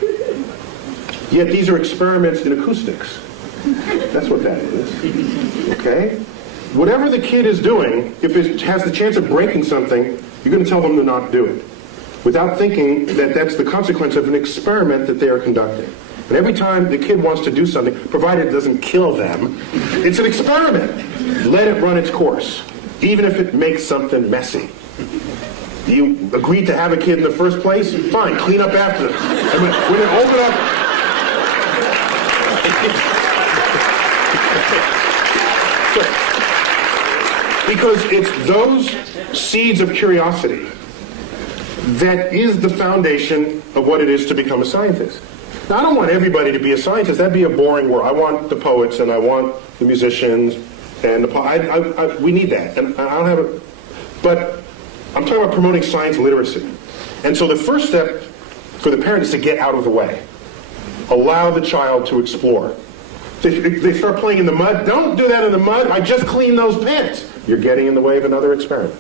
Yet these are experiments in acoustics. That's what that is. Okay? Whatever the kid is doing, if it has the chance of breaking something, you're going to tell them to not do it, without thinking that that's the consequence of an experiment that they are conducting. And every time the kid wants to do something, provided it doesn't kill them, it's an experiment. Let it run its course, even if it makes something messy. You agreed to have a kid in the first place? Fine, clean up after them. And when they open up... Because it's those seeds of curiosity that is the foundation of what it is to become a scientist. Now, I don't want everybody to be a scientist. That'd be a boring world. I want the poets, and I want the musicians, and we need that. And I don't have a... But I'm talking about promoting science literacy. And so the first step for the parent is to get out of the way. Allow the child to explore. They start playing in the mud. Don't do that in the mud. I just cleaned those pants. You're getting in the way of another experiment.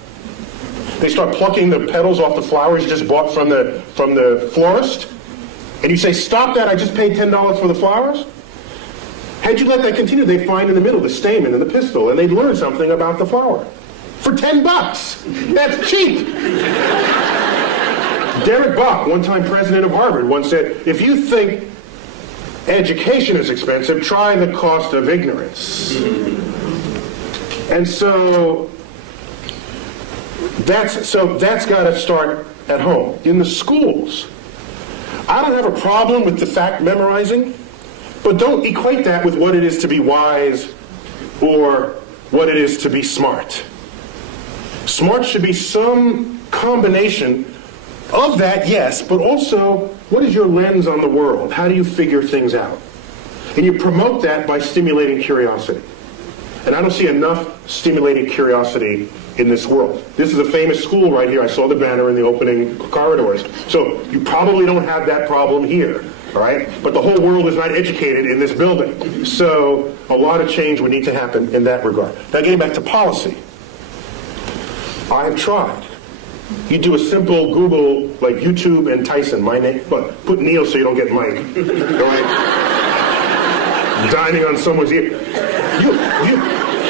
They start plucking the petals off the flowers you just bought from the florist. And you say, stop that, I just paid $10 for the flowers. Had you let that continue, they'd find in the middle the stamen and the pistil, and they'd learn something about the flower. For $10. That's cheap. Derek Bach, one-time president of Harvard, once said, if you think education is expensive, try the cost of ignorance. And so that's got to start at home. In the schools, I don't have a problem with the fact memorizing, but don't equate that with what it is to be wise or what it is to be smart. Smart should be some combination of that, yes, but also, what is your lens on the world? How do you figure things out? And you promote that by stimulating curiosity. And I don't see enough stimulating curiosity in this world. This is a famous school right here. I saw the banner in the opening corridors. So you probably don't have that problem here, all right? But the whole world is not educated in this building. So a lot of change would need to happen in that regard. Now getting back to policy. I have tried. You do a simple Google, like YouTube and Tyson, my name, but put Neil so you don't get Mike. All right? Dining on someone's ear.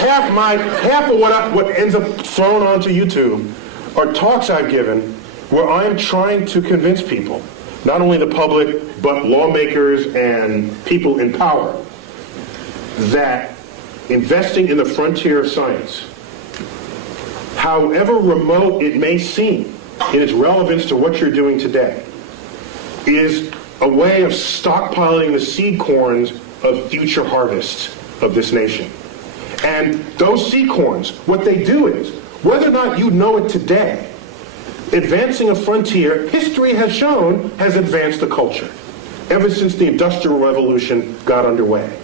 Half of what ends up thrown onto YouTube are talks I've given where I'm trying to convince people, not only the public, but lawmakers and people in power, that investing in the frontier of science, however remote it may seem in its relevance to what you're doing today, is a way of stockpiling the seed corns of future harvests of this nation. And those seed corns, what they do is, whether or not you know it today, advancing a frontier, history has shown, has advanced a culture ever since the Industrial Revolution got underway.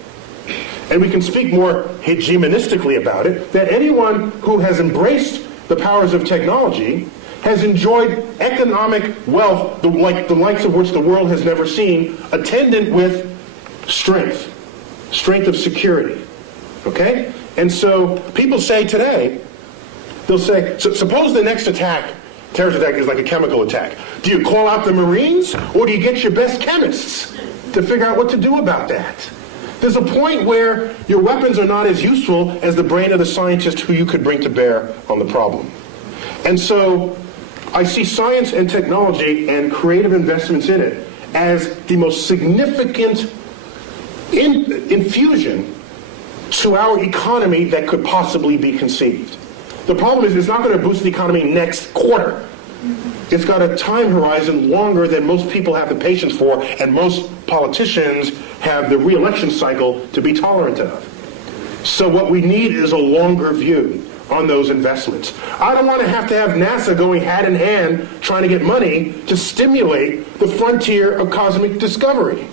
And we can speak more hegemonistically about it, that anyone who has embraced the powers of technology has enjoyed economic wealth, the likes of which the world has never seen, attendant with strength of security. Okay? And so people say today, they'll say, suppose the next terrorist attack is like a chemical attack. Do you call out the Marines, or do you get your best chemists to figure out what to do about that? There's a point where your weapons are not as useful as the brain of the scientist who you could bring to bear on the problem. And so I see science and technology and creative investments in it as the most significant infusion to our economy that could possibly be conceived. The problem is it's not going to boost the economy next quarter. It's got a time horizon longer than most people have the patience for, and most politicians have the re-election cycle to be tolerant of. So what we need is a longer view on those investments. I don't want to have NASA going hand in hand trying to get money to stimulate the frontier of cosmic discovery.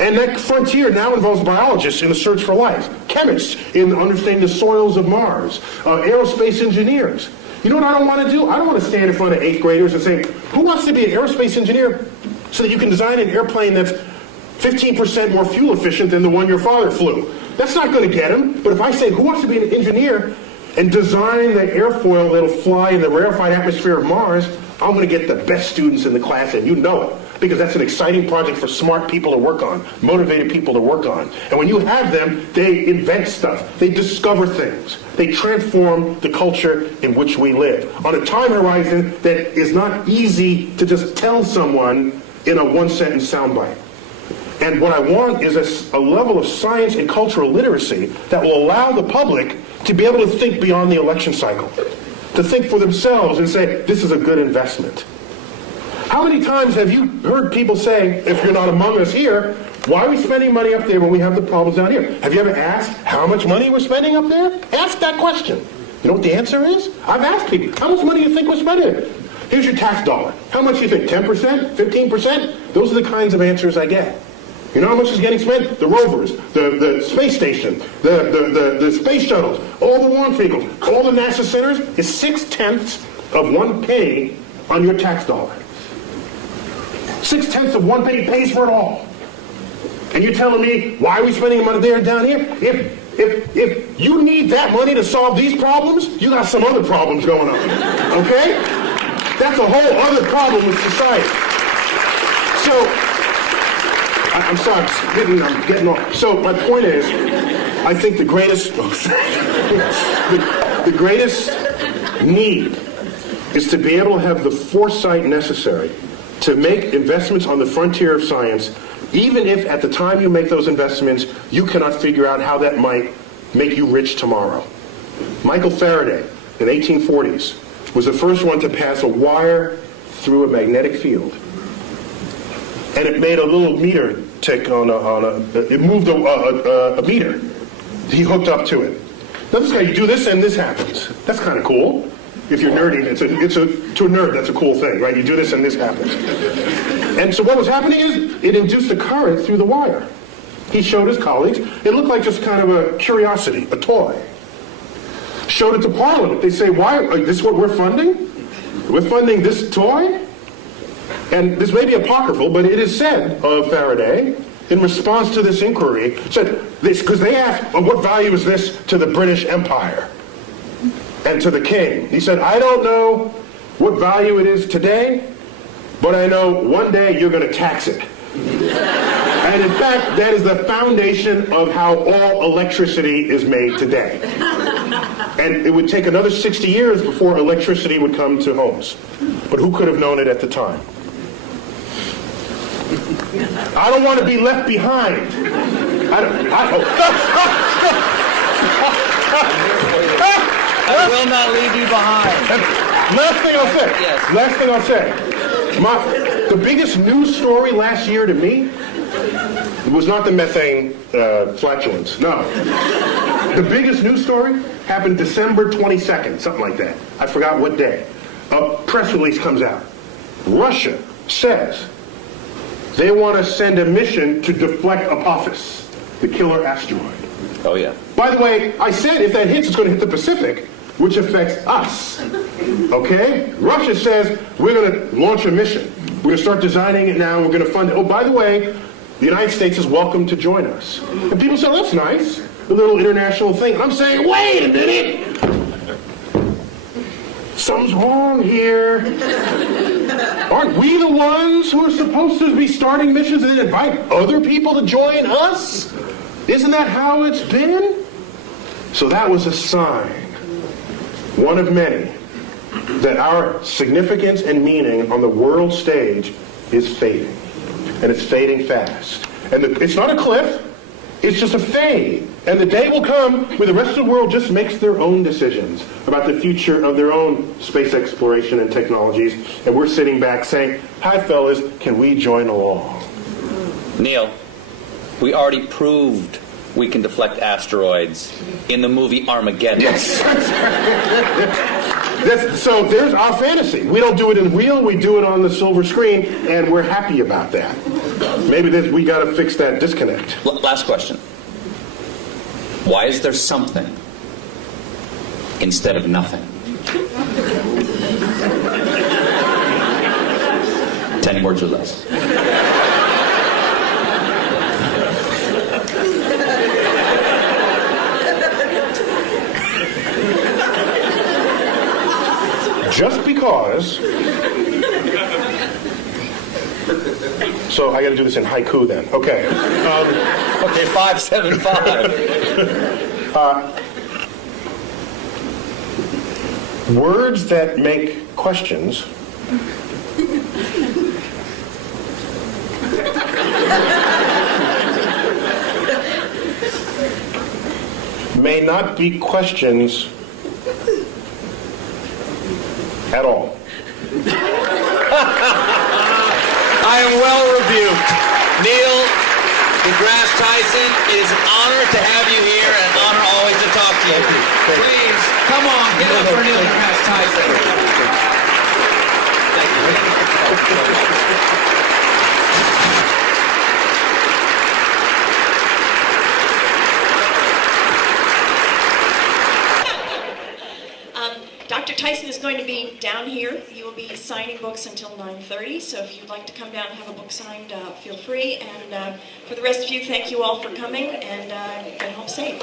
And that frontier now involves biologists in the search for life, chemists in understanding the soils of Mars, aerospace engineers. You know what I don't want to do? I don't want to stand in front of 8th graders and say, who wants to be an aerospace engineer so that you can design an airplane that's 15% more fuel efficient than the one your father flew? That's not going to get them. But if I say, who wants to be an engineer and design the airfoil that'll fly in the rarefied atmosphere of Mars, I'm going to get the best students in the class, and you know it. Because that's an exciting project for smart people to work on, motivated people to work on. And when you have them, they invent stuff. They discover things. They transform the culture in which we live on a time horizon that is not easy to just tell someone in a one-sentence soundbite. And what I want is a level of science and cultural literacy that will allow the public to be able to think beyond the election cycle, to think for themselves and say, this is a good investment. How many times have you heard people say, if you're not among us here, Why are we spending money up there when we have the problems down here? Have you ever asked how much money we're spending up there? Ask that question. You know what the answer is? I've asked people, how much money do you think we're spending? Here's your tax dollar. How much do you think? 10%? 15%? Those are the kinds of answers I get. You know how much is getting spent? The rovers, the space station, the space shuttles, all the launch vehicles, all the NASA centers is 0.6 of 1 penny on your tax dollar. 0.6 of 1 penny pays for it all. And you're telling me, why are we spending money there and down here? If you need that money to solve these problems, you got some other problems going on. Okay? That's a whole other problem with society. So, I'm sorry, I'm getting off. So my point is, I think the greatest need is to be able to have the foresight necessary to make investments on the frontier of science, even if at the time you make those investments, you cannot figure out how that might make you rich tomorrow. Michael Faraday, in the 1840s, was the first one to pass a wire through a magnetic field. And it made a little meter tick it moved a meter. He hooked up to it. Now this guy, you do this and this happens. That's kind of cool. If you're nerdy, to a nerd, that's a cool thing, right? You do this and this happens. And so what was happening is, it induced a current through the wire. He showed his colleagues. It looked like just kind of a curiosity, a toy. Showed it to Parliament. They say, why, this is what we're funding? We're funding this toy? And this may be apocryphal, but it is said of Faraday, in response to this inquiry, said this, because they asked, well, what value is this to the British Empire and to the king? He said, I don't know what value it is today, but I know one day you're going to tax it. And in fact, that is the foundation of how all electricity is made today. And it would take another 60 years before electricity would come to homes. But who could have known it at the time? I don't want to be left behind. I will not leave you behind. Last thing I'll say. The biggest news story last year to me was not the methane flatulence. No. The biggest news story happened December 22nd, something like that. I forgot what day. A press release comes out. Russia says they want to send a mission to deflect Apophis, the killer asteroid. Oh, yeah. By the way, I said if that hits, it's going to hit the Pacific, which affects us. Okay? Russia says we're going to launch a mission. We're going to start designing it now. We're going to fund it. Oh, by the way, the United States is welcome to join us. And people say, that's nice. A little international thing. And I'm saying, wait a minute. Something's wrong here. Aren't we the ones who are supposed to be starting missions and then invite other people to join us? Isn't that how it's been? So that was a sign, one of many, that our significance and meaning on the world stage is fading. And it's fading fast. And it's not a cliff, it's just a fade. And the day will come where the rest of the world just makes their own decisions about the future of their own space exploration and technologies. And we're sitting back saying, hi fellas, can we join along? Neil, we already proved we can deflect asteroids in the movie Armageddon. Yes. So there's our fantasy. We don't do it in real, we do it on the silver screen, and we're happy about that. Maybe we got to fix that disconnect. Last question. Why is there something instead of nothing? 10 words or less. Just because. So I got to do this in haiku then. Okay. Okay, 575. Words that make questions may not be questions at all. I am well rebuked. Neil deGrasse Tyson, it is an honor to have you here and an honor always to talk to you. Please, come on, give it up for Neil deGrasse Tyson. Thank you. Dr. Tyson is going to be down here. He will be signing books until 9:30, so if you'd like to come down and have a book signed, feel free. And for the rest of you, thank you all for coming, and get home safe.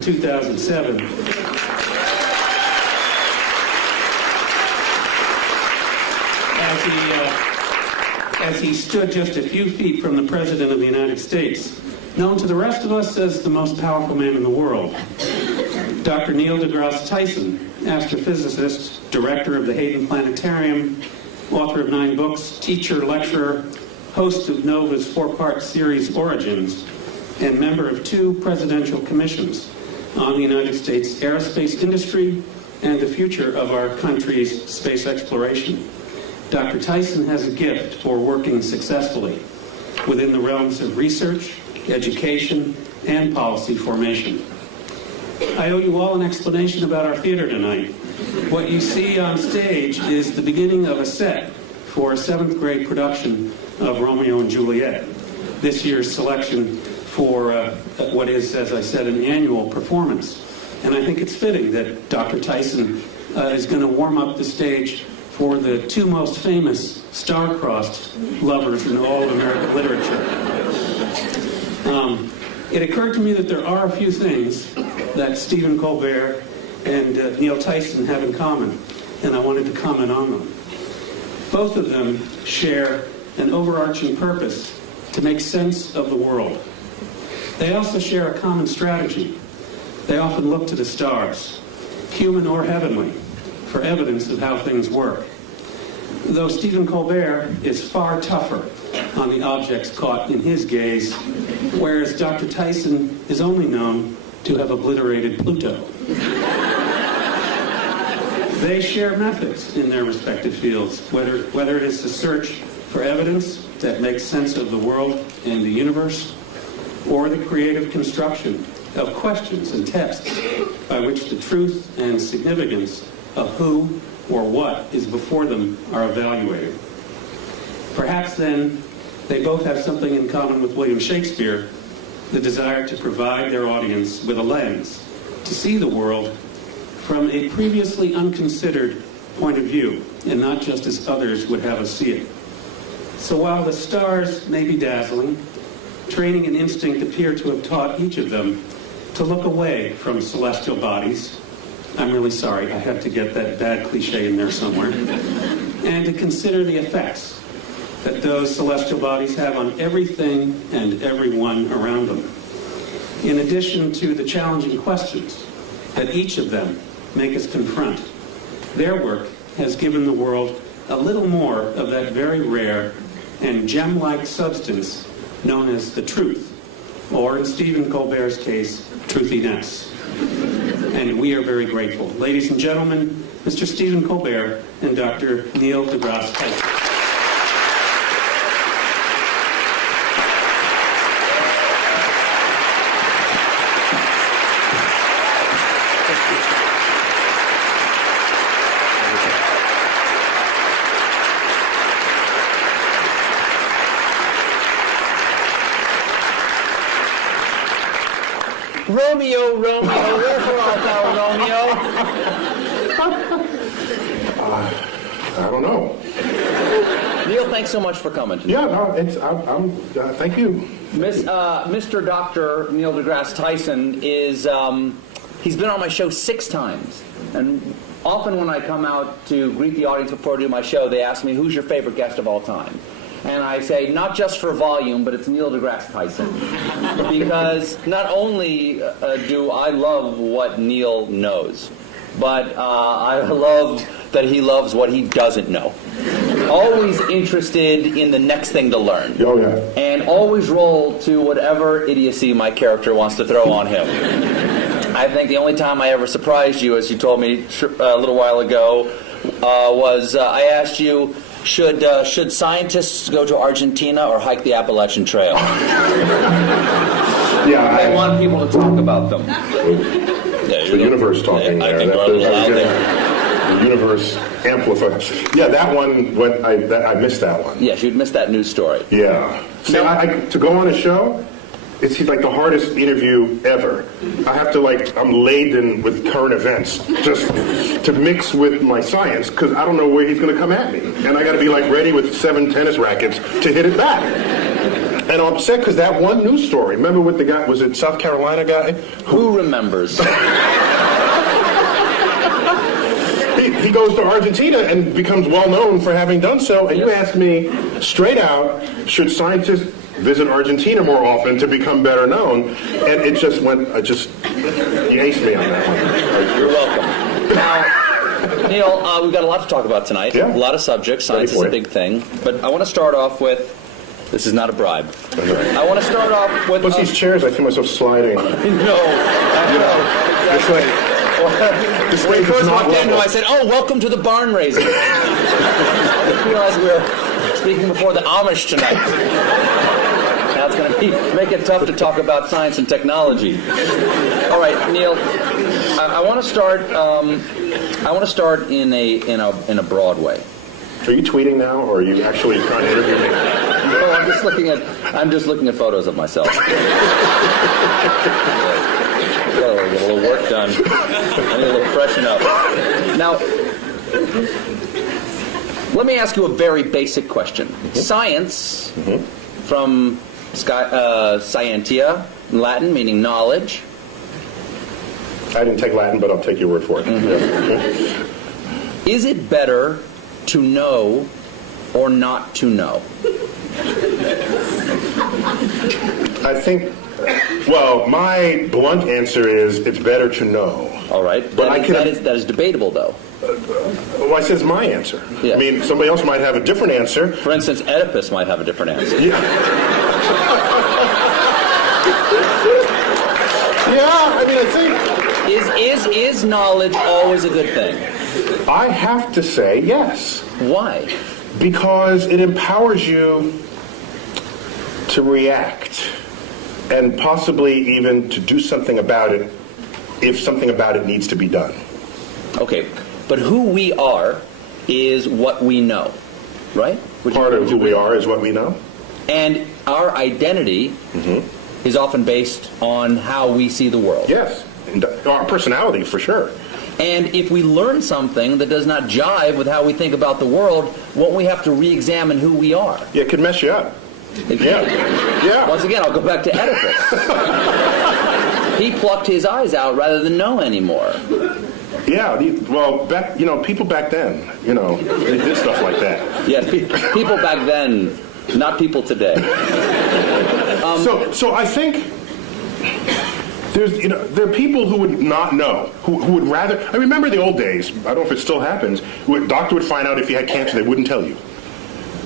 2007. As he stood just a few feet from the President of the United States, known to the rest of us as the most powerful man in the world, Dr. Neil deGrasse Tyson, astrophysicist, director of the Hayden Planetarium, author of 9 books, teacher, lecturer, host of NOVA's 4-part series Origins, and member of 2 presidential commissions on the United States aerospace industry and the future of our country's space exploration. Dr. Tyson has a gift for working successfully within the realms of research, education, and policy formation. I owe you all an explanation about our theater tonight. What you see on stage is the beginning of a set for a 7th grade production of Romeo and Juliet. This year's selection for what is, as I said, an annual performance. And I think it's fitting that Dr. Tyson is going to warm up the stage for the 2 most famous star-crossed lovers in all of American literature. It occurred to me that there are a few things that Stephen Colbert and Neil Tyson have in common, and I wanted to comment on them. Both of them share an overarching purpose to make sense of the world. They also share a common strategy. They often look to the stars, human or heavenly, for evidence of how things work. Though Stephen Colbert is far tougher on the objects caught in his gaze, whereas Dr. Tyson is only known to have obliterated Pluto. They share methods in their respective fields, whether it is the search for evidence that makes sense of the world and the universe, or the creative construction of questions and tests by which the truth and significance of who or what is before them are evaluated. Perhaps then, they both have something in common with William Shakespeare, the desire to provide their audience with a lens to see the world from a previously unconsidered point of view, and not just as others would have us see it. So while the stars may be dazzling, training and instinct appear to have taught each of them to look away from celestial bodies. I'm really sorry, I had to get that bad cliche in there somewhere. And to consider the effects that those celestial bodies have on everything and everyone around them. In addition to the challenging questions that each of them make us confront, their work has given the world a little more of that very rare and gem-like substance known as the truth, or in Stephen Colbert's case, truthiness. And we are very grateful. Ladies and gentlemen, Mr. Stephen Colbert and Dr. Neil deGrasse Tyson. Romeo, wherefore art thou, Romeo? I don't know. Neil, thanks so much for coming today. Yeah, no, thank you. Mr. Dr. Neil deGrasse Tyson is, he's been on my show 6 times. And often when I come out to greet the audience before I do my show, they ask me, who's your favorite guest of all time? And I say, not just for volume, but it's Neil deGrasse Tyson. Because not only do I love what Neil knows, but I love that he loves what he doesn't know. Always interested in the next thing to learn. Oh, yeah. And always roll to whatever idiocy my character wants to throw on him. I think the only time I ever surprised you, as you told me a little while ago, I asked you, should scientists go to Argentina or hike the Appalachian Trail? Yeah, I want people to talk about them. It's the universe talking I there. can go a little out there. The universe amplifies. Yeah, that one. I missed that one. Yes, you'd missed that news story. Yeah. See, to go on a show, it's like the hardest interview ever. I have to I'm laden with current events just to mix with my science because I don't know where he's going to come at me, and I got to be ready with 7 tennis rackets to hit it back. And I'm upset because that one news story. Remember with the guy? Was it South Carolina guy? Who remembers? He goes to Argentina and becomes well known for having done so. And you ask me straight out, should scientists visit Argentina more often to become better known? And it just went. You aced me on that one. You're welcome. Now, Neil, we've got a lot to talk about tonight. Yeah. A lot of subjects. Science is a big thing. But I want to start off with. This is not a bribe. I want to start off with. What's these chairs? I feel myself sliding. No. Exactly. When you first walked in, I said, "Oh, welcome to the barn raising." I realized we were speaking before the Amish tonight. Now it's going to make it tough to talk about science and technology. All right, Neil. I want to start. I want to start in a broad way. Are you tweeting now, or are you actually trying to interview me? No, I'm just looking at photos of myself. Get a little work done. I need a little freshen up. Now, let me ask you a very basic question. Science, from scientia, Latin, meaning knowledge. I didn't take Latin, but I'll take your word for it. Is it better to know or not to know? I think, my blunt answer is it's better to know. All right. But that is debatable, though. I said it's my answer. Yeah. I mean, somebody else might have a different answer. For instance, Oedipus might have a different answer. Yeah. I mean, I think... Is knowledge always a good thing? I have to say yes. Why? Because it empowers you to react and possibly even to do something about it if something about it needs to be done. Okay, but who we are is what we know, right? Part of who we are is what we know. And our identity is often based on how we see the world. Yes, and our personality for sure. And if we learn something that does not jive with how we think about the world, won't we have to re-examine who we are? Yeah, it could mess you up. Yeah. Once again, I'll go back to Oedipus. He plucked his eyes out rather than know anymore. Yeah, people back then, they did stuff like that. Yes, people back then, not people today. So I think there are people who would not know, who would rather. I remember the old days. I don't know if it still happens. A doctor would find out if you had cancer, they wouldn't tell you.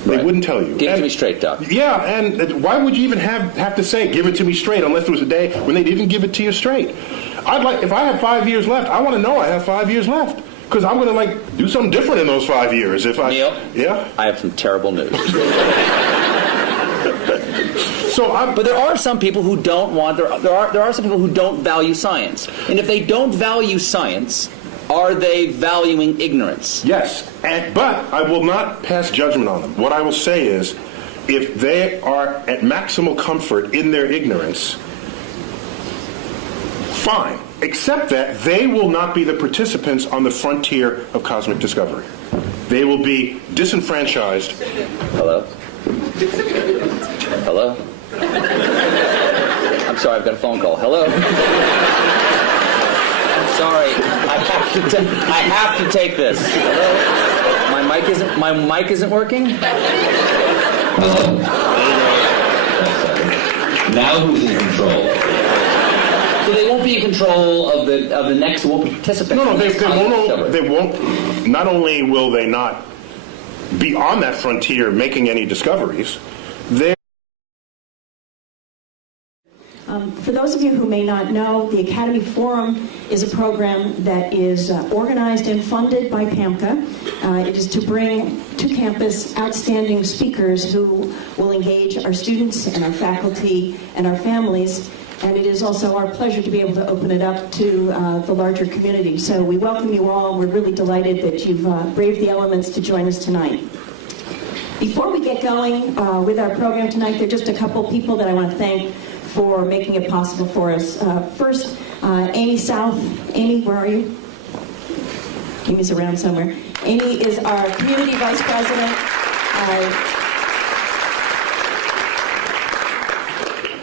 They wouldn't tell you. Give it to me straight, Doc. Yeah, and why would you even have to say, give it to me straight, unless there was a day when they didn't give it to you straight? If I have 5 years left, I want to know I have 5 years left. Because I'm going to, do something different in those 5 years. Neil? Yeah? I have some terrible news. But there are some people who don't want, there are some people who don't value science. And if they don't value science, are they valuing ignorance? Yes, but I will not pass judgment on them. What I will say is, if they are at maximal comfort in their ignorance, fine. Except that they will not be the participants on the frontier of cosmic discovery. They will be disenfranchised. Hello? Hello? I'm sorry, I've got a phone call. Hello? I'm sorry, I have to take this. Hello? My mic isn't working? Now who's in control? So they won't be in control of the next participant. No, they won't. Not only will they not be on that frontier making any discoveries, For those of you who may not know, the Academy Forum is a program that is organized and funded by PAMCA. It is to bring to campus outstanding speakers who will engage our students and our faculty and our families. And it is also our pleasure to be able to open it up to the larger community. So we welcome you all. We're really delighted that you've braved the elements to join us tonight. Before we get going with our program tonight, there are just a couple people that I want to thank for making it possible for us. First, Amy South. Amy, where are you? Amy's around somewhere. Amy is our community vice president.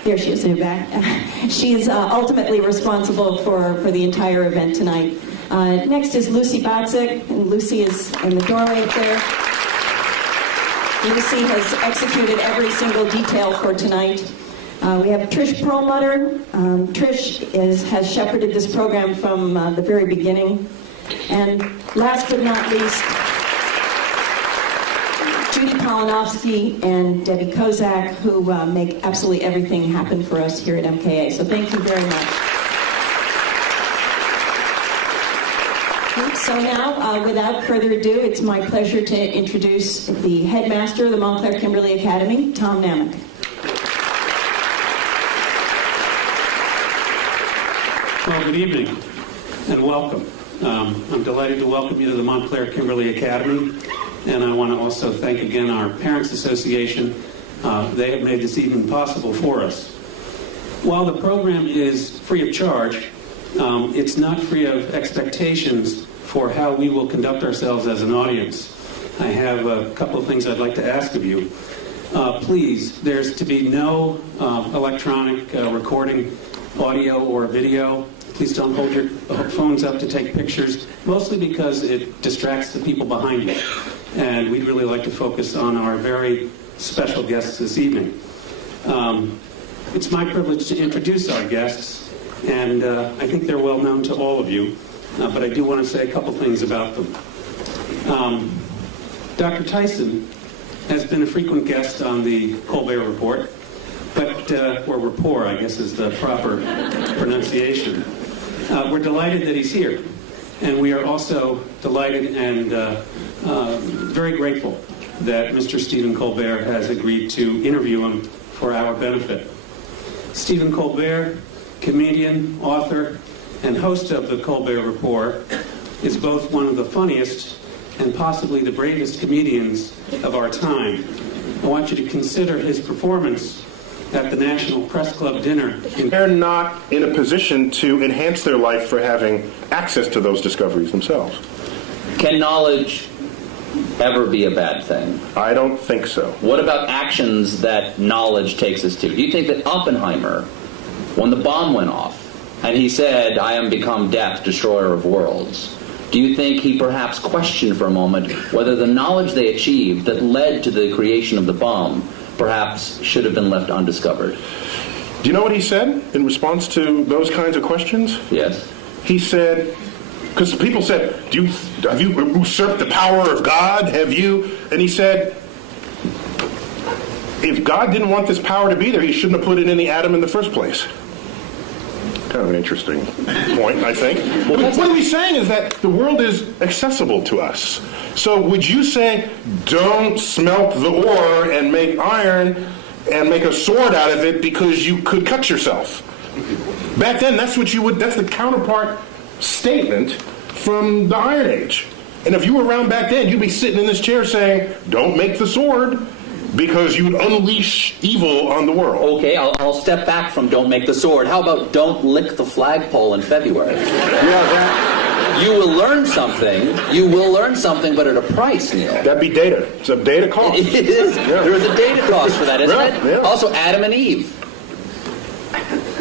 There she is in the back. She is ultimately responsible for the entire event tonight. Next is Lucy Botzik, and Lucy is in the doorway up there. Lucy has executed every single detail for tonight. We have Trish Perlmutter. Trish has shepherded this program from the very beginning. And last but not least, Judy Polinovsky and Debbie Kozak, who make absolutely everything happen for us here at MKA. So thank you very much. So now, without further ado, it's my pleasure to introduce the headmaster of the Montclair Kimberly Academy, Tom Namick. Well, good evening and welcome. I'm delighted to welcome you to the Montclair Kimberly Academy, and I want to also thank again our Parents Association. They have made this evening possible for us. While the program is free of charge, it's not free of expectations for how we will conduct ourselves as an audience. I have a couple of things I'd like to ask of you. Please, there's to be no electronic recording, audio or video. Please don't hold your phones up to take pictures, mostly because it distracts the people behind you. And we'd really like to focus on our very special guests this evening. It's my privilege to introduce our guests, and I think they're well known to all of you, but I do want to say a couple things about them. Dr. Tyson has been a frequent guest on the Colbert Report, or rapport, I guess is the proper pronunciation. We're delighted that he's here, and we are also delighted and very grateful that Mr. Stephen Colbert has agreed to interview him for our benefit. Stephen Colbert, comedian, author, and host of the Colbert Report, is both one of the funniest and possibly the bravest comedians of our time. I want you to consider his performance at the National Press Club dinner. They're not in a position to enhance their life for having access to those discoveries themselves. Can knowledge ever be a bad thing? I don't think so. What about actions that knowledge takes us to? Do you think that Oppenheimer, when the bomb went off, and he said, "I am become death, destroyer of worlds," do you think he perhaps questioned for a moment whether the knowledge they achieved that led to the creation of the bomb perhaps should have been left undiscovered? Do you know what he said in response to those kinds of questions? Yes. He said, because people said, have you usurped the power of God? Have you? And he said, if God didn't want this power to be there, he shouldn't have put it in the atom in the first place. Kind of an interesting point, I think. Well, what he's saying is that the world is accessible to us. So would you say, don't smelt the ore and make iron and make a sword out of it because you could cut yourself? Back then, that's the counterpart statement from the Iron Age. And if you were around back then, you'd be sitting in this chair saying, don't make the sword, because you'd unleash evil on the world. Okay, I'll step back from don't make the sword. How about don't lick the flagpole in February? Yeah, you will learn something. You will learn something, but at a price, Neil. That'd be data. It's a data cost. It is. Yeah. There is a data cost for that, isn't it? Yeah. Also, Adam and Eve.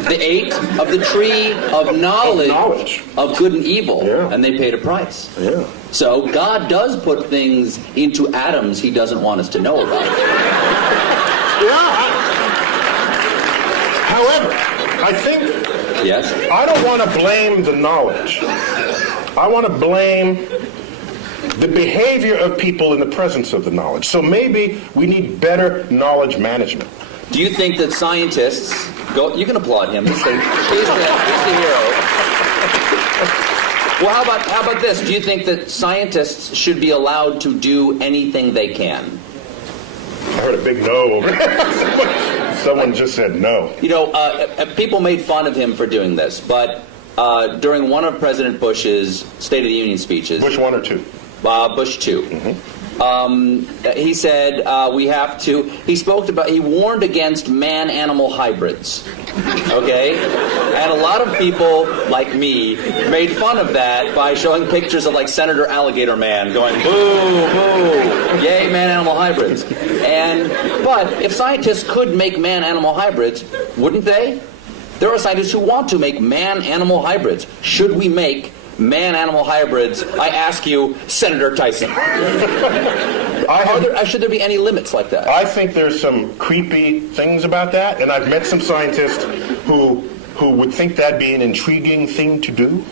They ate of the tree of knowledge of good and evil, and they paid a price. Yeah. So God does put things into atoms he doesn't want us to know about. However, I think I don't want to blame the knowledge. I want to blame the behavior of people in the presence of the knowledge. So maybe we need better knowledge management. Do you think that scientists go? You can applaud him. He's the hero. Well, how about this? Do you think that scientists should be allowed to do anything they can? I heard a big no over there. Someone just said no. You know, people made fun of him for doing this, but during one of President Bush's State of the Union speeches... Bush 1 or 2? Bush 2. He said he warned against man-animal hybrids. Okay? And a lot of people, like me, made fun of that by showing pictures of, like, Senator Alligator Man going, boo, boo, yay, man-animal hybrids. But if scientists could make man-animal hybrids, wouldn't they? There are scientists who want to make man-animal hybrids. Should we make man-animal hybrids? I ask you, Senator Tyson. Should there be any limits like that? I think there's some creepy things about that, and I've met some scientists who would think that'd be an intriguing thing to do.